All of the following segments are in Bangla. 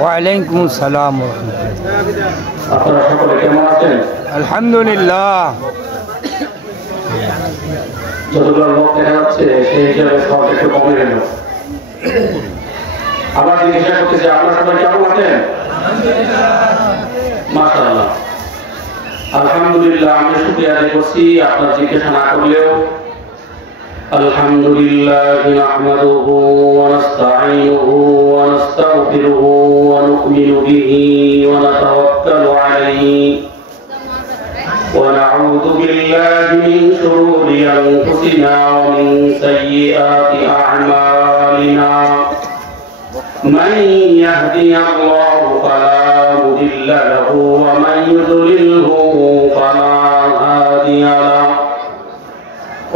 ওয়ালাইকুম আসসালাম। আপনারা সকলে কেমন আছেন? আলহামদুলিল্লাহ। যতগুলো লোক দেখা যাচ্ছে সেই হিসাবে সব একটু কমে গেল। আবার জিজ্ঞাসা করতে যে আপনারা সবাই কেমন আছেন? মাশাআল্লাহ, আলহামদুলিল্লাহ। আমি শুকরিয়া আদায় করছি আপনার জিজ্ঞাসা না করলেও। আলহামদুলিল্লাহ নাহমাদুহু ওয়া নাস্তাঈনুহু ওয়া নাস্তাগফিরুহু ওয়া নু'মিনু বিহি ওয়া নাতাওয়াক্কালু আলাইহি ওয়া নাউযু বিল্লাহি মিন শুরুরি আনফুসিনা ওয়া মিন সাইয়্যাতি আ'মালিনা। মান ইয়াহদিহিল্লাহু ফালা মুদিল্লা লাহু ওয়া মান ইউদ্লিলহু ফালা হাদিয়া লাহু।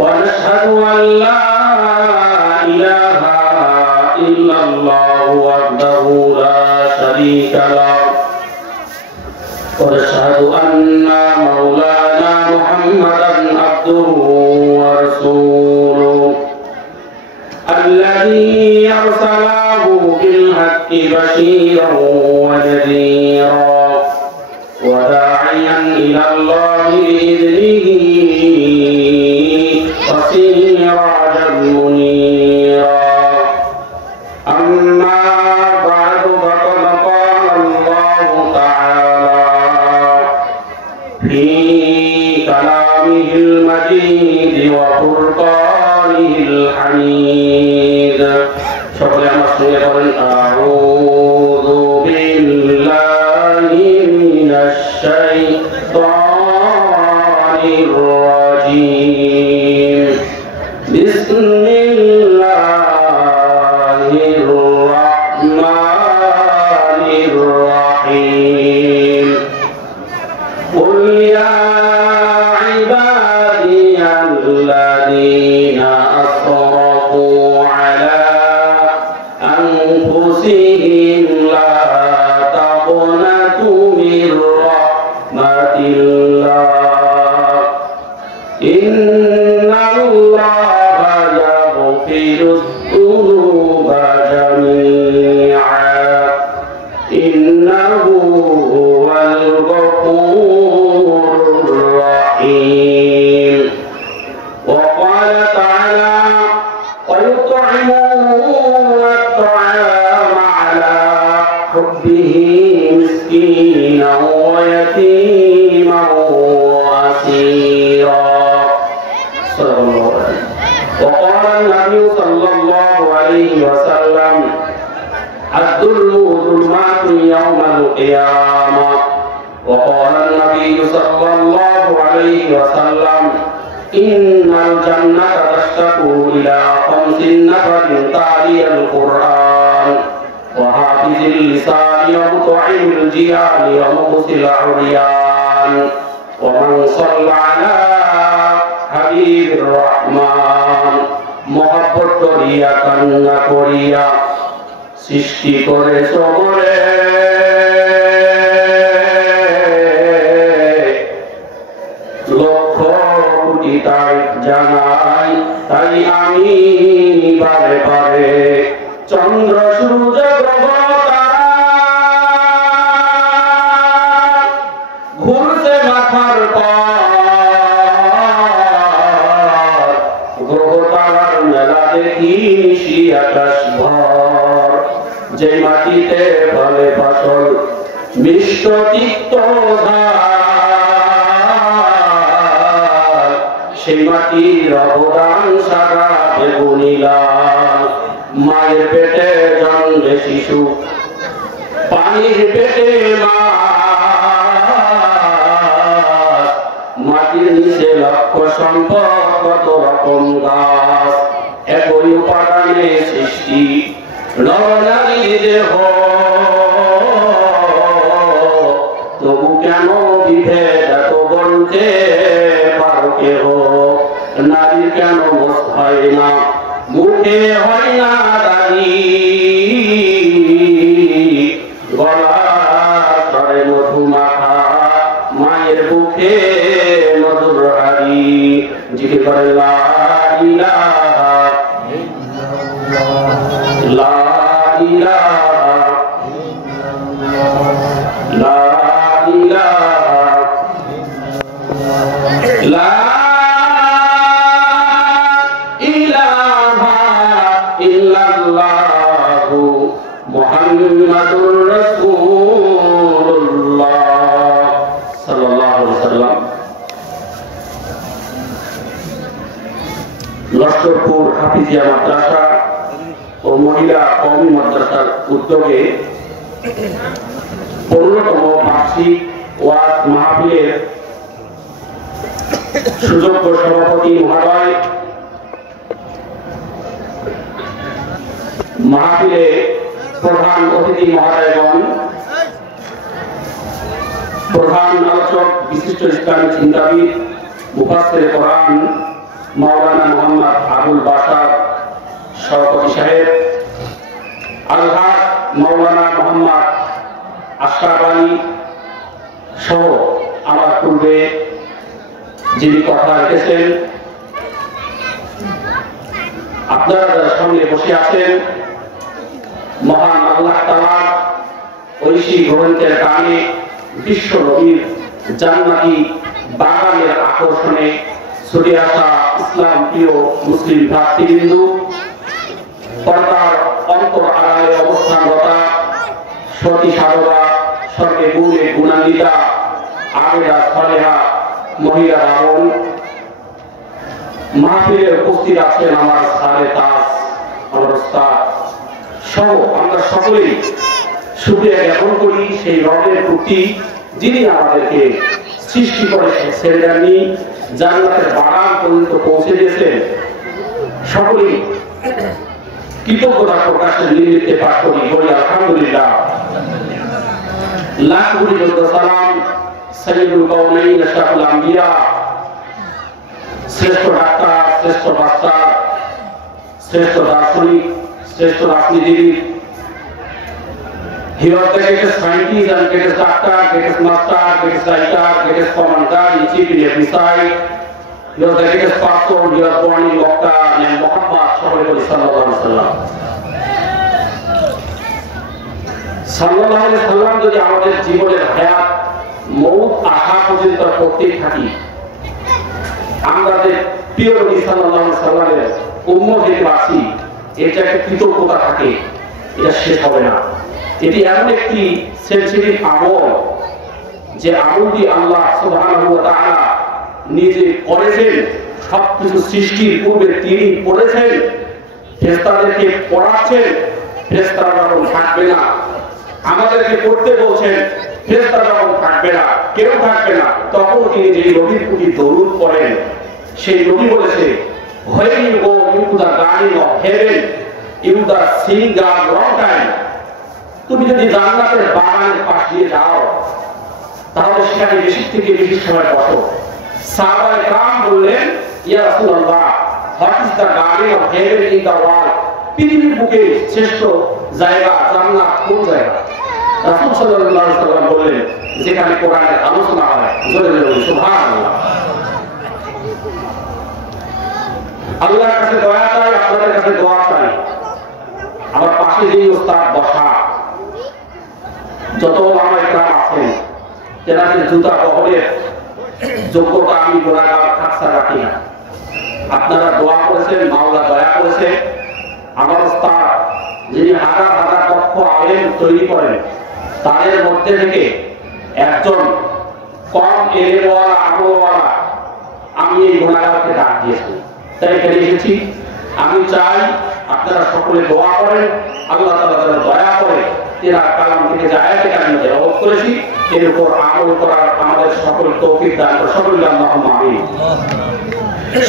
ونشهد أن لا إله إلا الله وحده لا شريك له ونشهد أن مولانا محمدا عبده ورسوله الذي أرسله بالحق بشيرا ونذيرا وداعيا إلى الله بإذنه وسراجا منيرا. أما بعد فقد قال الله تعالى في كلامه المجيد وفرقانه الحميد. সকলে আমার সঙ্গে বলেন আউযু বিল্লাহি মিনাশ শাইতানির রাজীম। বিসমিল্লাহির রাহমানির রাহিম। কুল ইয়া ইবাদিয়াল্লাযীনা আসরাফু আলা আনফুসিহিম লা তাকনাতু মির রাহমাতিল্লাহ। ইন্নাল্লাহা ইয়াগফিরুয যুনুবা জামিআ ইন্নাহু হুয়াল গফুরুর রাহিম। ওয়া ক্বালা তাআলা ওয়া ইউত'ইমুনা আত-তা'আমা আলা হুব্বিহি মিসকিনান ওয়া ইয়াতীমান ওয়া আসীরা। وقال النبي صلى الله عليه وسلم الظلم ظلمات يوم القيامة. وقال النبي صلى الله عليه وسلم إن الجنة تشتاق إلى 5 نفر تالي القرآن وحافظ اللسان ومطعم الجيال ومغسل العريان ومن صلى على حبيب الرحمن। মহব্বত করিয়া কান্না করিয়া সৃষ্টি করে সকলে লক্ষ কোটি তাই জানাই। তাই আমি বারে বারে চন্দ্র সূর্য গ্রহ ঘুরছে মাথার পর আকাশ ভর। যে মাটিতে ফলে ফসল মিষ্ট তিক্ত সেই মাটির অবদান সারা বেগুনিলা। মায়ের পেটে জন্মে শিশু পানির পেটে মা সম্পদ কত রকম গাছ, একই উপাদানে সৃষ্টি নরনারী দেহ, তবু কেন বিভেদ এত বলতে পারো কেহ? নারীর কেন মোষ হয় না, মুখে হয় না দাড়ি, গলা করে মধু মাখা মায়ের বুকে মধুর হাড়ি। জিকির করে লা ইলাহা লা ইলাহা লা ইলাহা লা ইলাহা ইল্লাল্লাহু মুহাম্মাদুর রাসূলুল্লাহ সাল্লাল্লাহু আলাইহি ওয়াসাল্লাম। লস্করপুর হাফিজিয়া মাদ্রাসা ও মহিলা কওমি মাদ্রাসার উদ্যোগে 15তম বার্ষিক ওয়াজ মাহফিলের সুযোগ্য সভাপতি মহোদয়, মাহফিলে প্রধান অতিথি মহোদয়গণ, প্রধান আলোচক বিশিষ্ট ইসলামী চিন্তাবিদ মুফাসসির কোরআন মাওলানা মোহাম্মদ আবুল বাশার সভাপতি সাহেব, আলহাজ মাওলানা মোহাম্মদ আশরাফ আলী সহ আমার পূর্বে যিনি কথা রেখেছেন, আপনারা যারা সঙ্গে বসে আছেন, মহান আল্লাহ তাআলার ঐশী গ্রন্থের কানে বিশ্ব নবীর জান্নাতি বাগানের আকর্ষণে ছুটে আসা ইসলাম প্রিয় মুসলিম ভ্রাতৃবৃন্দু, পর্দার অন্তর আড়ালে অবস্থানরতা সতী সাধবা, স্বর্গে গুণে গুণান্বিতা আবেদা সালেহা মহিলা রাবণ, মাহফিলে উপস্থিত আছেন আমার সারে তাজ, আমার ওস্তাদ সহ আমরা সকলেই শুকরিয়া জ্ঞাপন করি সেই রবের প্রতি যিনি আমাদেরকে সৃষ্টি করে ছেড়ে দেননি, জান্নাতের বাগান পর্যন্ত পৌঁছে দিয়েছেন। সকলেই কৃতজ্ঞতা প্রকাশের নিমিত্তে পাঠ করি, বলি আলহামদুলিল্লাহ। লাখ কোটি সালাম সাইয়্যিদুল কাওনাইন আশরাফুল আম্বিয়া, শ্রেষ্ঠ ডাক্তার, শ্রেষ্ঠ মাস্টার, শ্রেষ্ঠ দার্শনিক, শ্রেষ্ঠ রাজনীতিবিদ। He was the greatest scientist and greatest doctor, greatest master, greatest writer, greatest commander in chief in every side. He was the greatest pastor. He was born in Makkah named Muhammad sallallahu alaihi wasallam. সাল্লাল্লাহু আলাইহি ওয়াসাল্লাম যদি আমাদের জীবনের হায়াত মউত আসা পর্যন্ত করতে থাকি, আমরা যে প্রিয় নবী সাল্লাল্লাহু আলাইহি ওয়াসাল্লামের উম্মত হিসেবে আছি, এটা একটা কৃতজ্ঞতা থাকে, এটা শেষ হবে না। এটি এমন একটি সেনসিটিভ আমল যে আমল দিয়ে আল্লাহ সুবহানাহু ওয়া তাআলা নিজে করেছেন। সবকিছু সৃষ্টির পূর্বে তিনি পড়েছেন, ফেরেশতাদেরকে পড়াচ্ছেন, ফেরেশতারা যখন থাকবে না আমাদেরকে পড়তে বলছেন, ফেরেশতারা যখন থাকবে না, কেউ থাকবে না, তখন তিনি যে নবীর প্রতি দরুদ পড়েন, সেই নবী বলেছে, when you go into the garden of heaven, you will see God long time. তুমি যদি জান্নাতের বাগানের পাশ দিয়ে যাও, তাহলে সেখানে বেশি থেকে বেশি সময় বসো। সাহাবায়ে কেরাম বললেন, ইয়া রাসূলুল্লাহ, what is the garden of heaven in the world? পৃথিবীর বুকে শ্রেষ্ঠ জায়গা জান্নাত কোন জায়গা? রাসূল সাল্লাল্লাহু আলাইহি ওয়াসাল্লাম বললেন, যেখানে কোরআনের আলোচনা হয়। জোরে জোরে বলি সুবহানাল্লাহ। আল্লাহর কাছে দয়া চাই, আপনাদের কাছে দোয়া চাই। আমার পাশে যে ওস্তাদ বসা, যত ওলামায়ে কেরাম আছেন, তেনাদের জুতা বহরের যোগ্যতা আমি গোনাগার খাকসা রাখি না। আপনারা দোয়া করেছেন, মাওলা দয়া করেছে। আমার ওস্তাদ যিনি হাজার হাজার লক্ষ আলেম তৈরি করেন, তাদের মধ্যে থেকে একজন কম এলেমওয়ালা আমলওয়ালা আমি এই গোনাগারকে ডাক দিয়েছি, তাই এখানে এসেছি। আমি চাই আপনারা সকলে দোয়া করেন, আল্লাহ তাআলা যেন দয়া করে তেনার কালাম থেকে যে আয়াতে কারিমা তেলাওয়াত করেছি এর উপর আমল করার আমাদের সকল তৌফিক দান করে সকলকে আল্লাহুম্মা আমিন।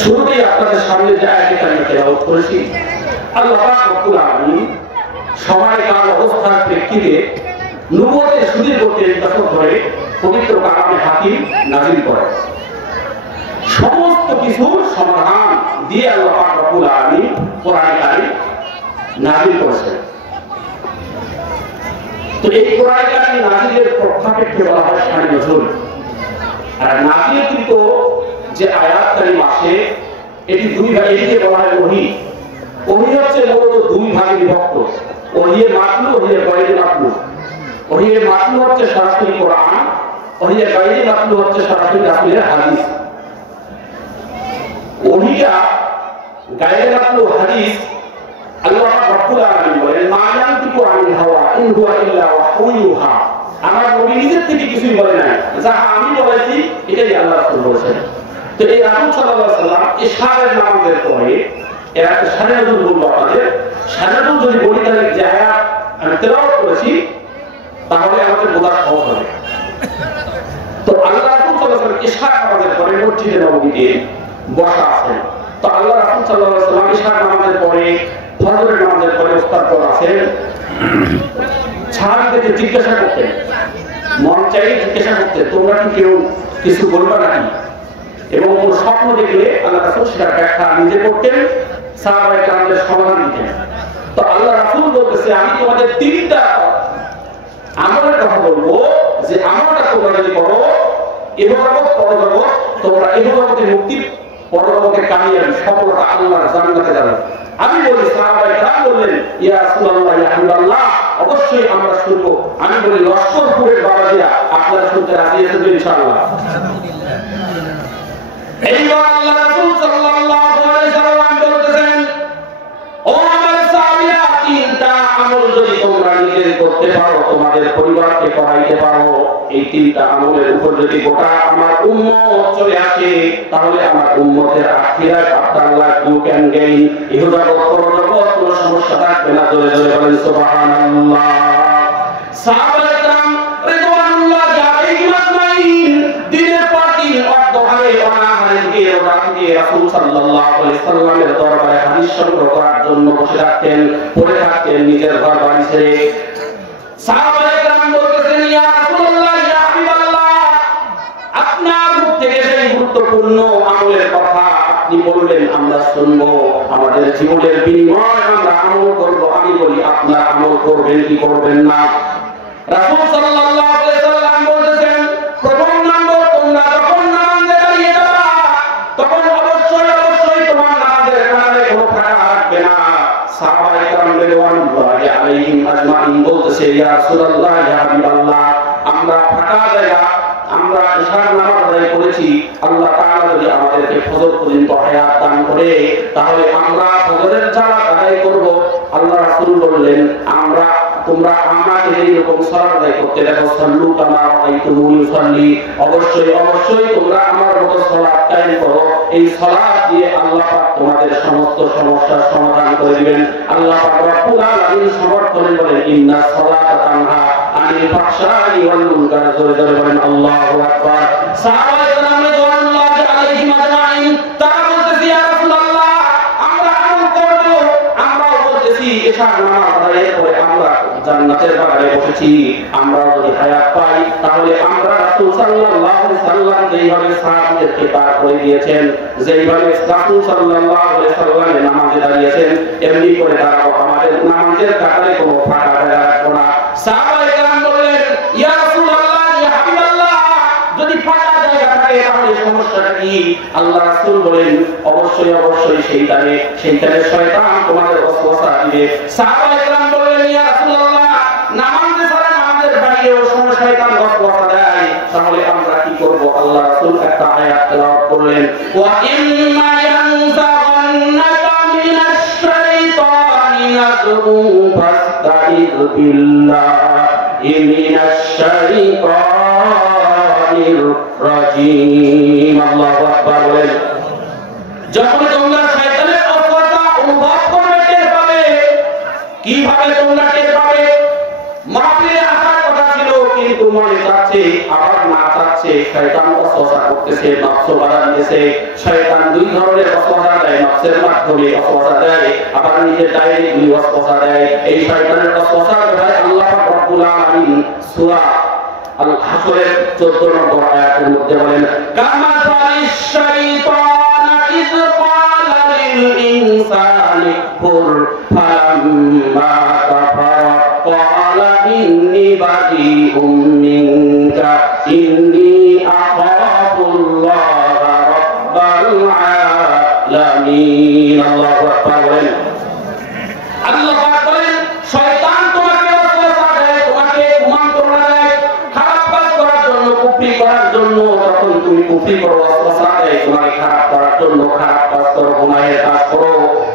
শুরুতেই আপনাদের সামনে যে আয়াতে কারিমা তেলাওয়াত করেছি আল্লাহ পাক রব্বুল আলামিন সময়কাল অবস্থার প্রেক্ষিতে নবুয়তের সুদীর্ঘ 23 বছর ধরে পবিত্র কালামে হাকিম নাযিল করে। সমস্ত কিছুর সমাধান দিয়ে আল্লাহ পাক রব্বুল আলামিন কোরআন কারীম নাযিল করেছেন। তো এই কোরআন কারীম নাযিলের প্রেক্ষাপটে বলা হয় শানে নজুল। আর নাযিলকৃত যে আয়াত কারীম আসে এটি দুই ভাগে, এটিকে বলা হয় ওহী। ওহী হচ্ছে মূলত দুই ভাগে বিভক্ত, ওহী মাতলু, ওহী গায়রে মাতলু। ওহী মাতলু হচ্ছে সরাসরি কোরআন, ওহী গায়রে মাতলু হচ্ছে সরাসরি রাসূলের হাদিস। ওহীটা গায়রে মাতলু হাদিস আল্লাহ রাব্বুল আলামিন বলেন মা ইয়ানতিকু আনিল হাওয়া ইন হুয়া ইল্লা ওয়াহয়ুন ইউহা। আমার নবী নিজের থেকে কিছুই বলে নাই, যা আমি বলেছি এটাই আল্লাহ রাসূল বলেছেন। তো এই রাসূল সাল্লাল্লাহু আলাইহি ওয়াসাল্লাম ইশারের নামাজের পরে এরা শানে নজুল বলবো আপনাদের। শানে নজুল যদি বলি তাহলে যে আয়াত আমি তেলাওয়াত করেছি তাহলে আমাদের বোঝা সহজ হবে। তো আল্লাহ রাসূল সাল্লাল্লাহু আলাইহি ওয়াসাল্লাম ইশার নামাজের পরে মসজিদে নববীতে বসা আছেন। তো আল্লাহ রাসূল সাল্লাল্লাহু আলাইহি ওয়াসাল্লাম ইশার নামাজের পরে ফজরের নামাজের পরে ওস্তাদ পর আছেন, ছাত্রদেরকে জিজ্ঞাসা করতেন, মন চাই জিজ্ঞাসা করতেন তোমরা কি কেউ কিছু বলবা নাকি, এবং কোন স্বপ্ন দেখলে আল্লাহ রাসূল সেটার ব্যাখ্যা নিজে করতেন, সাহাবায়ে কেরামদের সমাধান দিতেন। তো আল্লাহ রাসূল বলতেছে আমি তোমাদের তিনটা আমলের কথা বলবো, যে আমলটা তোমরা যদি করো ইহজগৎ পরজগৎ তোমরা ইহজগতে মুক্তি, পরজগতে কামিয়াবি, সফলতা, আল্লাহর জান্নাতে যাবে। আমি বলি সাহাবায়ে কেরাম বললেন ইয়া রাসূলুল্লাহ ইয়া হাবিবাল্লাহ অবশ্যই আমরা শুনবো। আমি বলি লস্করপুরের বাবাজিরা আপনারা শুনতে রাজি আছেন ইনশাআল্লাহ? এইবার আল্লাহ রাসূল সাল্লাল্লাহু আলাইহি সাল্লাম বলতেছেন ও আমার সাহাবীরা তিনটা আমল যদি তোমরা নিজে করতে পারো, তোমাদের পরিবারকে করাইতে পারো, এই তিনটা আমলের উপর যদি গোটা আমার উম্মত চলে আসে তাহলে আমার উম্মতের আখিরাত আল্লাহ ইউ ক্যান গেইন, ইহজগৎ পরজগৎ কোনো সমস্যা থাকবে না। জোরে জোরে বলেন সুবহানাল্লাহ। সাহাবায়ে কেরাম রিদওয়ানুল্লাহি আলাইহিম আজমাইন দিনের পর দিন অর্ধহারে অনাহারে গিয়ে রাতে রাসূল সাল্লাল্লাহু আলাইহি সাল্লামের দরবারে হাদিস সংগ্রহ করার জন্য বসে থাকতেন, পড়ে থাকতেন নিজের ঘর বাড়ি ছেড়ে। সাহাবায়ে কেরাম বলতেছেন ইয়া রাসূলুল্লাহ ইয়া হাবিবাল্লাহ আপনার মুখ থেকে সেই গুরুত্বপূর্ণ আমলের কথা আপনি বলবেন আমরা শুনবো, আমাদের জীবনের বিনিময়ে আমরা আমল করব। আমি বলি আপনারা আমল করবেন কি করবেন না? রাসূল সাল্লাল্লাহু আলাইহি সাল্লাম বলতেছেন প্রথম নম্বর তোমরা যখন নামাজে দাঁড়িয়ে যাবা তখন অবশ্যই অবশ্যই তোমার নামাজের কাতারে কোনো ফাঁকা রাখবে না। সাহাবায়ে কেরাম রিদওয়ানুল্লাহি আলাইহিম আজমাইন বলতেছে ইয়া রাসূলুল্লাহ ইয়া হাবিবাল্লাহ আমরা ফাঁকা জায়গা আমরা ইশার নামাজ আদায় করেছি, আল্লাহ তাআলা যদি আমাদেরকে ফজর পর্যন্ত হায়াত দান করে তাহলে আমরা ফজরের জামাত আদায় করব। আল্লাহ রাসূল বললেন আমরা তোমরা আমাকে এরকম সালাত আদায় করতে দেখো, সাল্লু কামা রাআইতুমুনি উসাল্লি, অবশ্যই অবশ্যই তোমরা আমার মতো সালাত কায়েম করো। এই সালাত দিয়ে আল্লাহ পাক তোমাদের সমস্ত সমস্যার সমাধান করে দিবেন। আল্লাহ পাক রব্বুল আলামিন সমর্থনে বলেন ইন্নাস সালাতা তানহা আনিল ফাহশাই ওয়াল মুনকার। জোরে জোরে বলেন আল্লাহু আকবার। সাহাবায়ে কেরাম রাদিয়াল্লাহু আলাইহিম আজমাইন তারা বলতেছে ইয়া রাসূলুল্লাহ আমরা আমল করব, আমরা বলতেছি ইশার নামাজ আদায়ের পরে আমরা জান্নাতের বাগানে বসেছি, আমরা যদি হায়াত পাই তাহলে আমরা রাসূল সাল্লাল্লাহু আলাইহি সাল্লাম যেইভাবে সাহাবীদেরকে পার করে দিয়েছেন, যেইভাবে রাসূল সাল্লাল্লাহু আলাইহি সাল্লাম নামাজে দাঁড়িয়েছেন এমনি করে দাঁড়াবো, আমাদের নামাজের কাতারে কোনো ফাঁকা জায়গা রাখবো না। সাহাবায়ে কেরাম বললেন ইয়া রাসূলুল্লাহ ইয়া হাবিবাল্লাহ যদি ফাঁকা জায়গা থাকে তাহলে সমস্যাটা কি? আল্লাহ রাসূল বলেন অবশ্যই অবশ্যই সেইখানে শয়তান তোমাদের ওয়াসওয়াসা দিবে। সাহাবায়ে কেরাম বললেন ইয়া রাসূলুল্লাহ নামাজে ছাড়া নামাজের বাইরেও শয়তান ওয়াসওয়াসা দেয়, তাহলে আমরা কি করব? আল্লাহ রাসূল একটা আয়াত তেলাওয়াত করলেন ওয়া ইম্মা ইয়ানসাগান্নাকা মিনাশ শাইতানি নাযগু ফাস্তাইয বিল্লাহি মিনাশ শাইতানির রাজীম। আল্লাহু আকবার বলেন যখন তোমরা শয়তানের ওয়াসওয়াসা অনুভব করবে টের পাবে। কিভাবে তোমরা টের পাবে? মাহফিলে চাচ্ছে আবার না চাচ্ছে, শয়তান ওয়াসওয়াসা করতেছে, নফস বাধা দিতেছে। শয়তান দুই ধরনের ওয়াসওয়াসা দেয়, নফসের মাধ্যমে ওয়াসওয়াসা দেয়, আবার নিজের ডাইরেক্টলি ওয়াসওয়াসা দেয়। এই শয়তানের ওয়াসওয়াসা দেয় আল্লাহ রাব্বুল আলামিন সূরা আল হাসরের 14 নম্বর আয়াতের মধ্যে বলেন, কামা ফালিশ শাইতান ইয ক্বালা লিল ইনসানি কুর ফালাম্মা কাফারা ক্বালা ইন্নী বারীউম মিনকা ইন্নী আখাফুল্লাহা রাব্বাল আলামিন। আল্লাহু আকবার বলেন। আল্লাহ পাক বলেন, শয়তান তোমাকে ওয়াসওয়াসা দেয়, তোমাকে কুমন্ত্রণা দেয় খারাপ কাজ করার জন্য, কুফরি করার জন্য। যখন তুমি কুফরি করো, ওয়াসওয়াসা দেয় তোমাকে খারাপ করার জন্য, খারাপ কাজ করো, গুনাহের কাজ করো।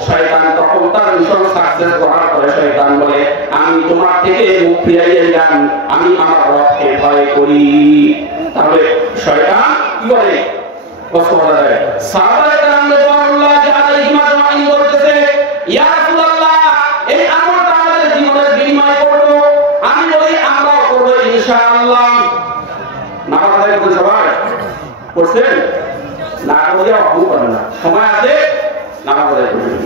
শয়তান তখন তার মিশন সাকসেস করার পরে শয়তান বলে, আমি তোমার থেকে মুখ ফিরাইয়ে যান, আমি আমার রবকে ভয় করি। তাহলে শয়তান কি করে? ওয়াসওয়াসা দেয়। সাহাবায়ে কেরাম রাদিয়াল্লাহু আলাইহিম আজমাইন বলতেছে, ইয়া রাসূলুল্লাহ, এই আমলটা আমাদের জীবনের বিনিময় করব। আমি বলি আমরাও করব ইনশাআল্লাহ। নামাজ আদায় করে সবাই করছেন? না করে অভ্যু করেন না, সময় আছে, নামাজ আদায় করবেন।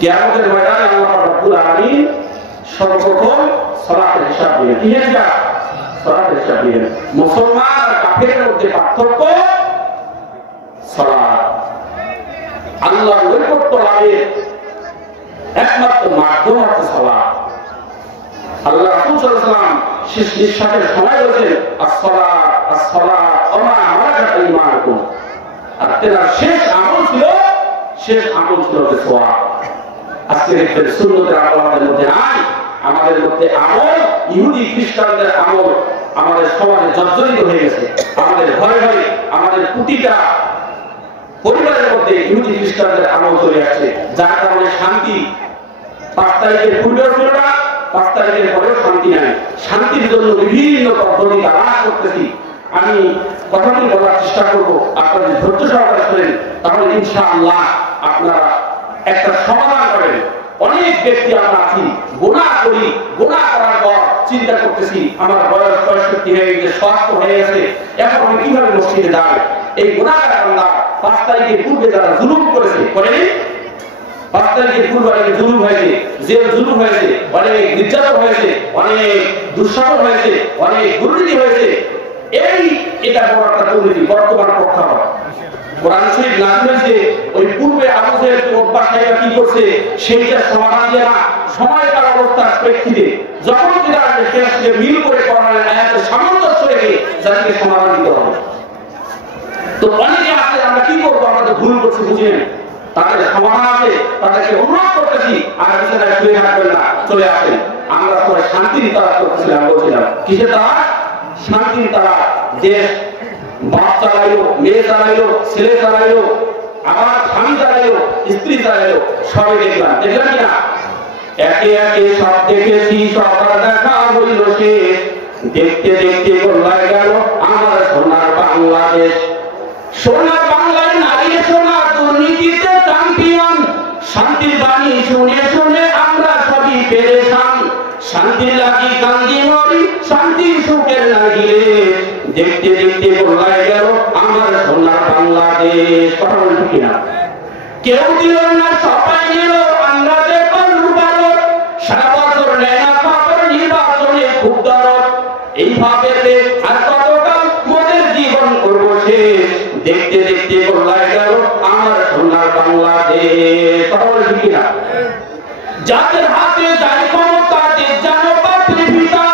কিয়ামতের ময়দানে আল্লাহ রাব্বুল আলামিন সর্বপ্রথম সালাতের হিসাব দিবেন। কি হিসাব? সালাতের হিসাব দিবেন। মুসলমান আর কাফেরের মধ্যে পার্থক্য সালাত। আল্লাহর নৈকট্য লাভের একমাত্র মাধ্যম হচ্ছে সালাত। আল্লাহ রাসূল সাল্লাল্লাহু আলাইহি ওয়াসাল্লাম শেষ নিঃশ্বাসের সময় বলেছেন, আসসালাত আসসালাত ওয়া মা মালাকাত ঈমানুকুম। আর তার শেষ আমল ছিল যে সালাত। আজকে দেখবেন সুন্নতের আমল আমাদের মধ্যে নাই, আমাদের মধ্যে আমল ইহুদি খ্রিস্টানদের আমল আমাদের সমাজে জর্জরিত হয়ে গেছে। আমাদের ঘরে ঘরে, আমাদের প্রতিটা পরিবারের মধ্যে ইহুদি খ্রিস্টানদের আমল চলে আসছে, যার কারণে শান্তি 5 তারিখের পূর্বেও ছিল না, 5 তারিখের পরেও শান্তি নাই। শান্তির জন্য বিভিন্ন পদ্ধতি তালাশ করতেছি। আমি কথাটি বলার চেষ্টা করবো, আপনাদের ধৈর্য সহকারে শুনেন, তাহলে ইনশাআল্লাহ আপনারা একটা সমাধান করেন। অনেক ব্যক্তি আমরা আছি, গুনাহ করি, গুনাহ করার পর চিন্তা করতেছি আমার বয়স 65 হয়ে গেছে, স্বাস্থ্য হয়ে গেছে, এখন আমি কিভাবে মসজিদে যাব? এই গুনাহগার বান্দা 5 তারিখের পূর্বে যারা জুলুম করেছে, করেনি? 5 তারিখের পূর্বে অনেক জুলুম হয়েছে, জেল জুলুম হয়েছে, অনেক নির্যাতন হয়েছে, অনেক দুঃশাসন হয়েছে, অনেক দুর্নীতি হয়েছে। এটা বড় একটা দুর্নীতি, বর্তমান প্রেক্ষাপট। কোরআন শরীফ নাযিল হয়েছে, ওই পূর্বে আবু জাহেল উতবা সাহেব কি করছে সেইটা সমাধান দিয়ে না, সময়কাল অবস্থার প্রেক্ষিতে যখন যেটা আসবে সেটাকে মিল করে কোরআনের আয়াতের সামঞ্জস্য রেখে যাদেরকে সমাধান দিতে হবে। তো অনেকে আছে, আমরা কি করবো, আমরা তো ভুল করছি, বুঝলেন? তাদের সমাধান আছে, তাদেরকে অনুরোধ করতেছি, আর বিছানায় শুয়ে থাকবেন না, চলে আসেন। আমরা সবাই শান্তির তালাশ করতেছিলাম, বলছিলাম কিসের তালাশ? শান্তির তালাশ। দেশ বাপ চালাইলো, মেয়ে চালাইলো, ছেলে চালাইলো, আবার স্বামী চালাইলো, স্ত্রী চালাইলো, সবাই দেখলাম কিনা? একে একে সব দেখেছি, সবার দেখা হইল শেষ। দেখতে দেখতে গোল্লায় গেল আমার সোনার বাংলাদেশ। সোনার বাংলার নারী সোনা দুর্নীতিতে চ্যাম্পিয়ন। শান্তির বাণী শুনে শুনে আমরা সবই পেরেশান। শান্তির লাগি কান্দি মরি, শান্তির সুখের লাগিয়ে। দেখতে দেখতে গোল্লায় গেল আমার সোনার বাংলাদেশ। কথা বলছি কিনা? কেউ দিল না, সবাই নিল, আমরা দেখো রূপারত। সারা বছর নেয় না খবর, নির্বাচনে খুব দরদ। এইভাবে আর কতকাল মোদের জীবন করবো শেষ। দেখতে দেখতে গোল্লায় গেল আমার সোনার বাংলাদেশ। কথা বলছি কিনা? যাদের হাতে যায় ক্ষমতা, যে জানো বাপরে পিতা,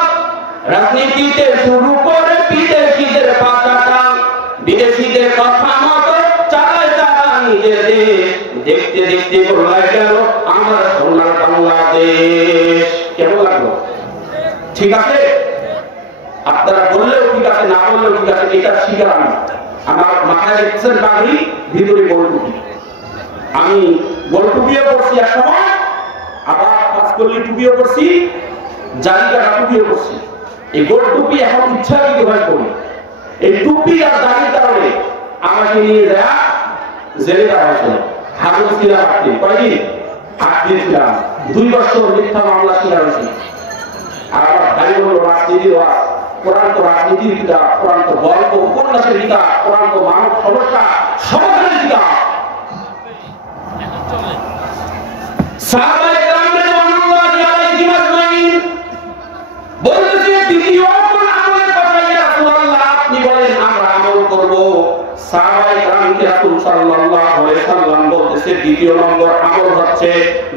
রাজনীতিতে শুরু করে বিদেশিদের পাচাটা। বিদেশিদের কথা মতো চালায় তারা নিজের দেশ। দেখতে দেখতে গোল্লায় গেল আমার সোনার বাংলাদেশ। কেমন লাগলো? ঠিক আছে? আপনারা বললেও ঠিক আছে, না বললেও ঠিক আছে, এটা শিকার আমি। আমার মাথায় দেখছেন পাগড়ি, ভিতরে গোলটুপি। আমি গোলটুপিও পড়ছি এক সময়, আবার পাঁচকল্লি টুপিও পড়ছি, জালিকাটা টুপিও পড়ছি। এই গোলটুপি এখন ইচ্ছাকৃতভাবে করি। এই টুপি আর দাড়ির কারণে আমাকে নিয়ে দেয়া জেলে দেওয়া হয়েছিল। হাজত ছিলাম 8 দিন। কয়দিন? 8 দিন ছিলাম। 2 বছর মিথ্যা মামলা ছিল হয়েছে। আর আমার ভাই হলো রাজনীতির ওয়াজ, কোরআন তো রাজনীতির কিতাব, কোরআন তো গল্প উপন্যাসের কিতাব, কোরআন তো মানব সমস্যা সমাধানের কিতাব। সাহাবায়ে কেরাম রাদিয়াল্লাহু আলাইহিম আজমাইন বলতেছে দ্বিতীয় কোন আমলের কথা ইয়া রাসূলুল্লাহ আপনি বলেন আমরা আমল করব। সাহাবায়ে কেরামকে রাসূল সাল্লাল্লাহু আলাইহি সাল্লাম বলতেছে দ্বিতীয় নম্বর আমল হচ্ছে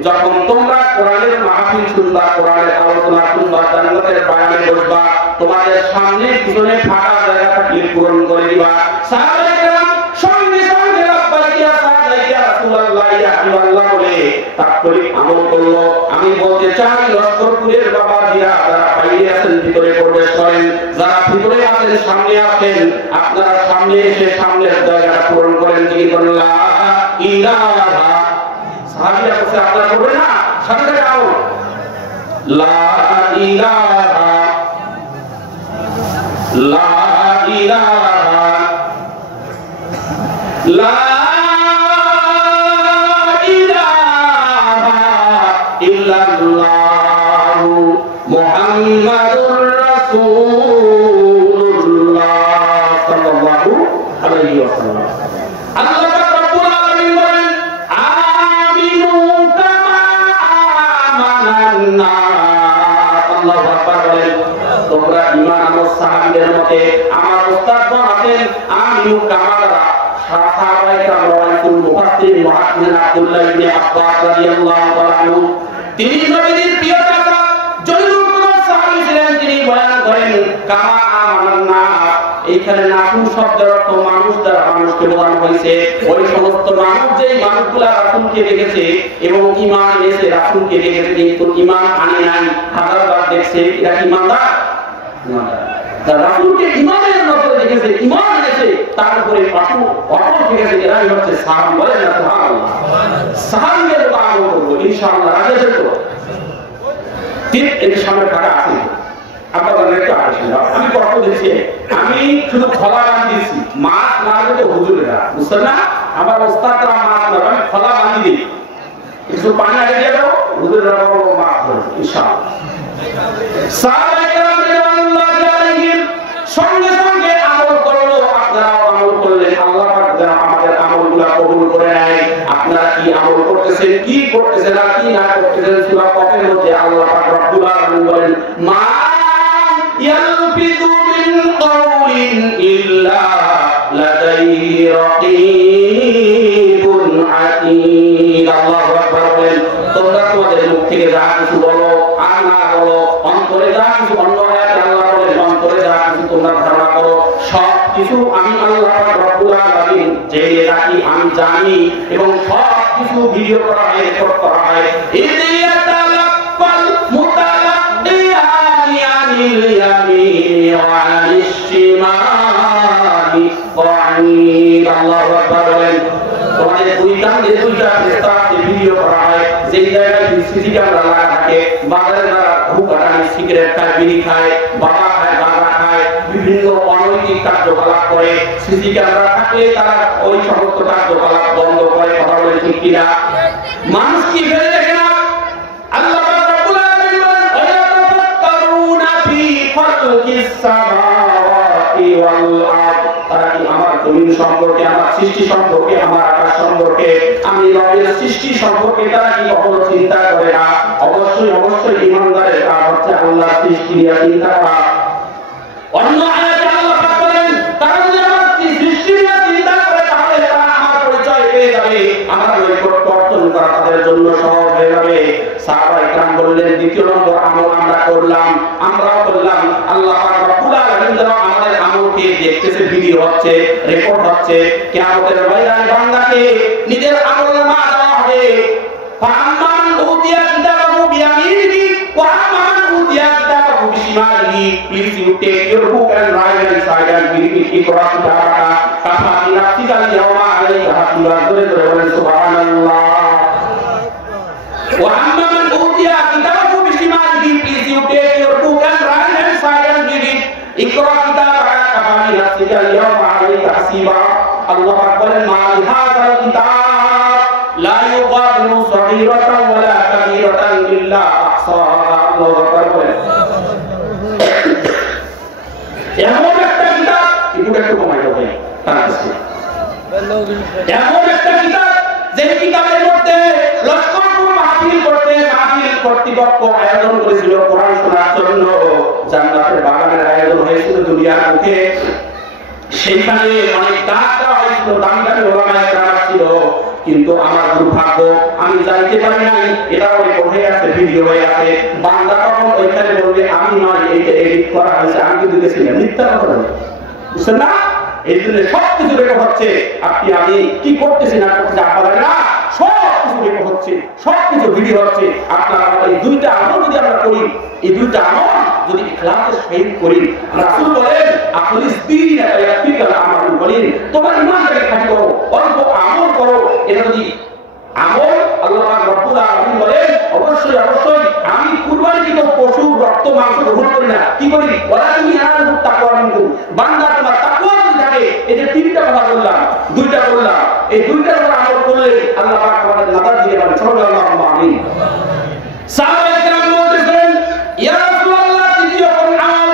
যখন তোমরা কোরআনের মাহফিল শুনবা, কোরআনের আলোচনা শুনবা, জান্নাতের বায়ানে বসবা, তোমাদের সামনে পিছনে ফাঁকা জায়গা থাকলে পূরণ করে দিবা। সাহাবায়ে কেরাম সঙ্গে সঙ্গে লাব্বাইক ইয়া সাদাত ইয়া রাসূলুল্লাহ ইয়া হাবিবাল্লাহ বলে তাৎক্ষণিক আমল করলো। আমি বলতে চাই লস্করপুরের বাবাজিরা যারা বাইরে আছেন ভিতরে প্রবেশ করেন, যারা ভিতরে আছেন সামনে আসেন, আপনারা সামনে এসে সামনের জায়গাটা পূরণ করেন। কি করেন? লা ইলাহা। সাহাবীরা বলছে আপনারা করবেন না, সামনে যাও। লা ইলাহা লা ইলাহা লা ইল্লাল্লাহু মুহাম্মাদুর রাসূলুল্লাহ সাল্লাল্লাহু আলাইহি ওয়াসাল্লাম। আল্লাহ রাব্বুল আলামিন বলেন আমিনু কামা আমানান নাস। আল্লাহু আকবার বলেন তোমরা ঈমান আনো সাহাবীদের মতে। আমার উস্তাদগণ আছেন আমিনু কামা দ্বারা সাহাবায়ে কেরাম রাসূল মুফাসসির মুহাদ্দিস আব্দুল্লাহ ইবনে আব্বাস রাদিয়াল্লাহু তাআলা আনহু তিনি নবীর প্রিয় চাচা জলিলুল কদর সাহাবী ছিলেন। তিনি বয়ান করেন কামা আমানান নাস। এইখানে নাসুন শব্দের অর্থ মানুষ দ্বারা মানুষকে বোঝানো হয়েছে। ওই সমস্ত মানুষ যেই মানুষগুলা রাসূলকে দেখেছে এবং ঈমান এনেছে, রাসূলকে দেখেছে কিন্তু ঈমান আনে নাই, হাজারবার দেখছে, এরা ঈমানদার? যারা রাসূলকে ঈমানের নজরে দেখেছে, ঈমান এনেছে, তার উপরে অটল থেকেছে, এরাই হচ্ছে সাহাবী। বলেন না সুবহানাল্লাহ। সাহাবীদের আমল করব ইনশাআল্লাহ। রাজি আছেন তো? ঠিক এর সামনে টাকা আছে আপনাদের একটা আসলে আমি কত দিচ্ছি, আমি শুধু খোলা বাঁধি দিচ্ছি, মাছ মারবে তো হুজুরেরা, বুঝছেন না? আমার ওস্তাদরা মাছ মারবে, আমি খোলা বাঁধি দিই, কিছু পানি আগে দিয়ে দাও, হুজুরেরা মাছ ধরবে ইনশাআল্লাহ। সাহাবায়ে কেরাম রাদিয়াল্লাহু আলাইহিম সঙ্গে সঙ্গে আমল করলো। আপনারাও আমল করলেন। আল্লাহ পাক যেন আমাদের আমলগুলো কবুল করে নেয়। আপনারা কি আমল করতেছেন, কি করতেছেন আর কি না করতেছেন, সূরা কফের মধ্যে আল্লাহ পাক রব্বুল আলামিন বলেন মা ইয়ালফিযু মিন কাওলিন ইল্লা লাদাইহি রাকীবুন আতীদ। আল্লাহু আকবার বলেন তোমরা তোমাদের মুখ থেকে যা কিছু বলো আর না বলো, অন্তরে যা কিছু, অন্য আয়াতে আল্লাহ বলেন অন্তরে যা কিছু তোমরা ধারণা করো, সব কিছু আমি আল্লাহ পাক রব্বুল আলামিন জেনে রাখি, আমি জানি, এবং সব কিছু ভিডিও করা হয়, রেকর্ড করা হয়। ইদিয়াতালাক্কাল মুতালাক্কিয়ানি আনিল ইয়ামিনি ওয়া আনিশ শিমালি কাঈদ। আল্লাহু আকবার বলেন তোমাদের দুই কাঁধে দুইটা ফেরেশতাকে ভিডিও করা হয়, যেই জায়গায় সিসি ক্যামেরা লাগা থাকে, বাজারে যারা হুকাটানি সিগারেট খায়, বিড়ি খায়, বাবা খায়, বাবা খায়, বিভিন্ন অনৈতিক কার্যকলাপ করে, সিসি ক্যামেরা থাকলে তারা ওই সমস্ত কার্যকলাপ বন্ধ করে। কথা বলে ঠিক কিনা? মানুষ কি ফেলে দেখে না? আল্লাহ রাব্বুল আলামিন বলেন ওয়ায়াতাফাক্কারুনা ফি খালকিস সামাওয়াতি ওয়াল আরদ। তারা কি আমার জমিন সম্পর্কে, আমার সৃষ্টি সম্পর্কে, আমার আকাশ সম্পর্কে, আমি রবের সৃষ্টি সম্পর্কে তারা কি কখনো চিন্তা করে না? অবশ্যই অবশ্যই ঈমানদারের কাজ হচ্ছে আল্লাহর সৃষ্টি নিয়ে চিন্তা করা। অন্য আয়াতে আল্লাহ পাক বলেন তারা যদি আমার সৃষ্টি নিয়ে চিন্তা করে তাহলে তারা আমার পরিচয় পেয়ে যাবে, আমার নৈকট্য অর্জন করা তাদের জন্য সহজ হয়ে যাবে। সাহাবায়ে কেরাম বললেন দ্বিতীয় নম্বর আমল আমরা করলাম, আমরাও করলাম। আল্লাহ পাক রব্বুল আলামিন যেন আমাদের আমলকে দেখতেছে, ভিডিও হচ্ছে, রেকর্ড হচ্ছে। কিয়ামতের ময়দানে বান্দাকে নিজের আমলনামা দেওয়া হবে। ফাআম্মান উতিয়া কিতাবাহু বিয়ামিনিহি ওয়া Amman উতিয়া কিতাবাহু বিশিমালিহি। Please you take your book and write and side and read it. Iqra kitabaka kafa bi nafsika al-yawma alayka hasiba. Subhanallah. Wa amman utiya kitabahu bishimalihi. Please you take your book and write and side and read it. Iqra kitabaka kafa bi nafsika al-yawma alayka hasiba. Allah beren ma li hadzal kitab la yughadiru saghiratan wala kabiratan illa ahsaha. Allah beren একটু কমাই দেবো তার কাছে এমন একটা কিতাব যে কিতাবের মধ্যে লক্ষ্মণপুর মাহফিল কর্তৃপক্ষ আয়োজন করেছিল কোরআন শোনার জন্য, জান্নাতের বাগানের আয়োজন হয়েছিল দুনিয়ার মুখে। সেখানে অনেক দাঁত দেওয়া হয়েছিল, দামি দামি ওলামায়ে কেরাম ছিল, কিন্তু আমার দুর্ভাগ্য আমি জানতে পারি নাই এটা অনেক হয়ে আছে, ভিডিও হয়ে আছে। বান্দা তখন ওইখানে বলবে আমি নয়, এইটা এডিট করা হয়েছে, আমি কিন্তু দেখেছিলাম, মিথ্যা কথা বলবে, বুঝছেন না? এই জন্য সবকিছু রেকর্ড হচ্ছে, আপনি আমি কি করতেছি না করতেছি আপনারা না সবকিছু রেকর্ড হচ্ছে, সবকিছু ভিডিও হচ্ছে। আপনারা এই দুইটা আমল যদি আমরা করি, এই দুইটা আমল যদি ইখলাসের সহিত করি, রাসূল বলেন আখলিস দীন ইয়াতিকাল আমাল বলেন তোমার ঈমানটাকে খাঁটি করো, অল্প আমল করো। এটা যদি আমল আল্লাহ পাক রব্বুল আলামিন বলেন অবশ্যই অবশ্যই আমি কুরবানিকৃত পশুর রক্ত মাংস গ্রহণ করি না, কি করি ওয়ালাকিন ইয়ানালু তাকওয়া মিনকুম, বান্দা তোমার তাকওয়া যদি থাকে। এই যে তিনটা কথা বললাম, দুইটা বললাম, এই দুইটার উপর আমল করলে আল্লাহ পাক আমাদের নাজাত দিয়ে দেবেন। সাল্লাল্লাহু আলাইহি সাহাবায়ে কেরাম বলতেছেন ইয়া রাসূলুল্লাহ তৃতীয় কোন আমল?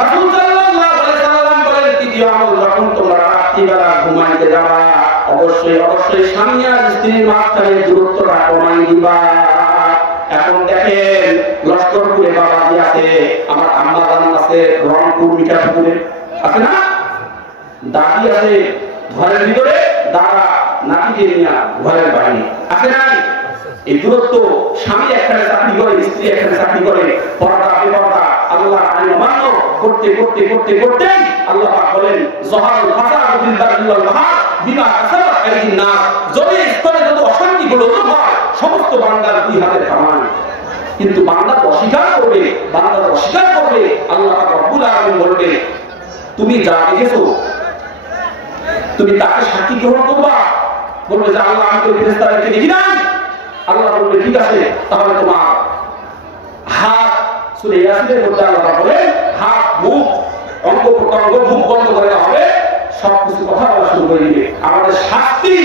রাসূল সাল্লাল্লাহু আলাইহি সাল্লাম বলেন তৃতীয় আমল যখন তোমরা রাত্রিবেলা ঘুমাইতে যাবা অবশ্যই অবশ্যই স্বামী আর স্ত্রীর মাঝখানে দূরত্বটা কমাই দিবা। এখন দেখেন লস্করপুরে বাবাজি আছে, আমার আম্মা জান আছে রংপুর মিঠাপুরে আছে না, দাদি আছে ঘরের ভিতরে, দাদা নাতিকে নিয়ে ঘরের বাইরে আছে না। এই দূরত্ব, স্বামী একখানে চাকরি করে, স্ত্রী একখানে চাকরি করে, পর্দা বেপর্দা আল্লাহ আইন অমান্য করতে করতে করতে করতে আল্লাহ পাক বলেন যহারুল ফাসাদু ফিল বাররি ওয়াল বাহর বিমা কাসাবাত আইদিন নাস, জমির স্তরে যত অশান্তি গুলো হয় সমস্ত বান্দার দুই হাতের কামাই। কিন্তু বান্দা অস্বীকার করবে, বান্দা অস্বীকার করবে, আল্লাহ পাক রব্বুল আলামিন বলবে তুমি যা দেখেছো তুমি তাকে সাক্ষী গ্রহণ করবা। বলবে যে আল্লাহ আমি তো ফেরেশতাদেরকে দেখি নাই। আল্লাহ বলবে ঠিক আছে, তাহলে তোমার হাত সূরা ইয়াসিনের মধ্যে আল্লাহ বলে হাত মুখ অঙ্গ প্রত্যঙ্গ মুখ বন্ধ করে দেওয়া হবে, সবকিছু কথা বলা শুরু করে দিবে। আমাদের শাস্তি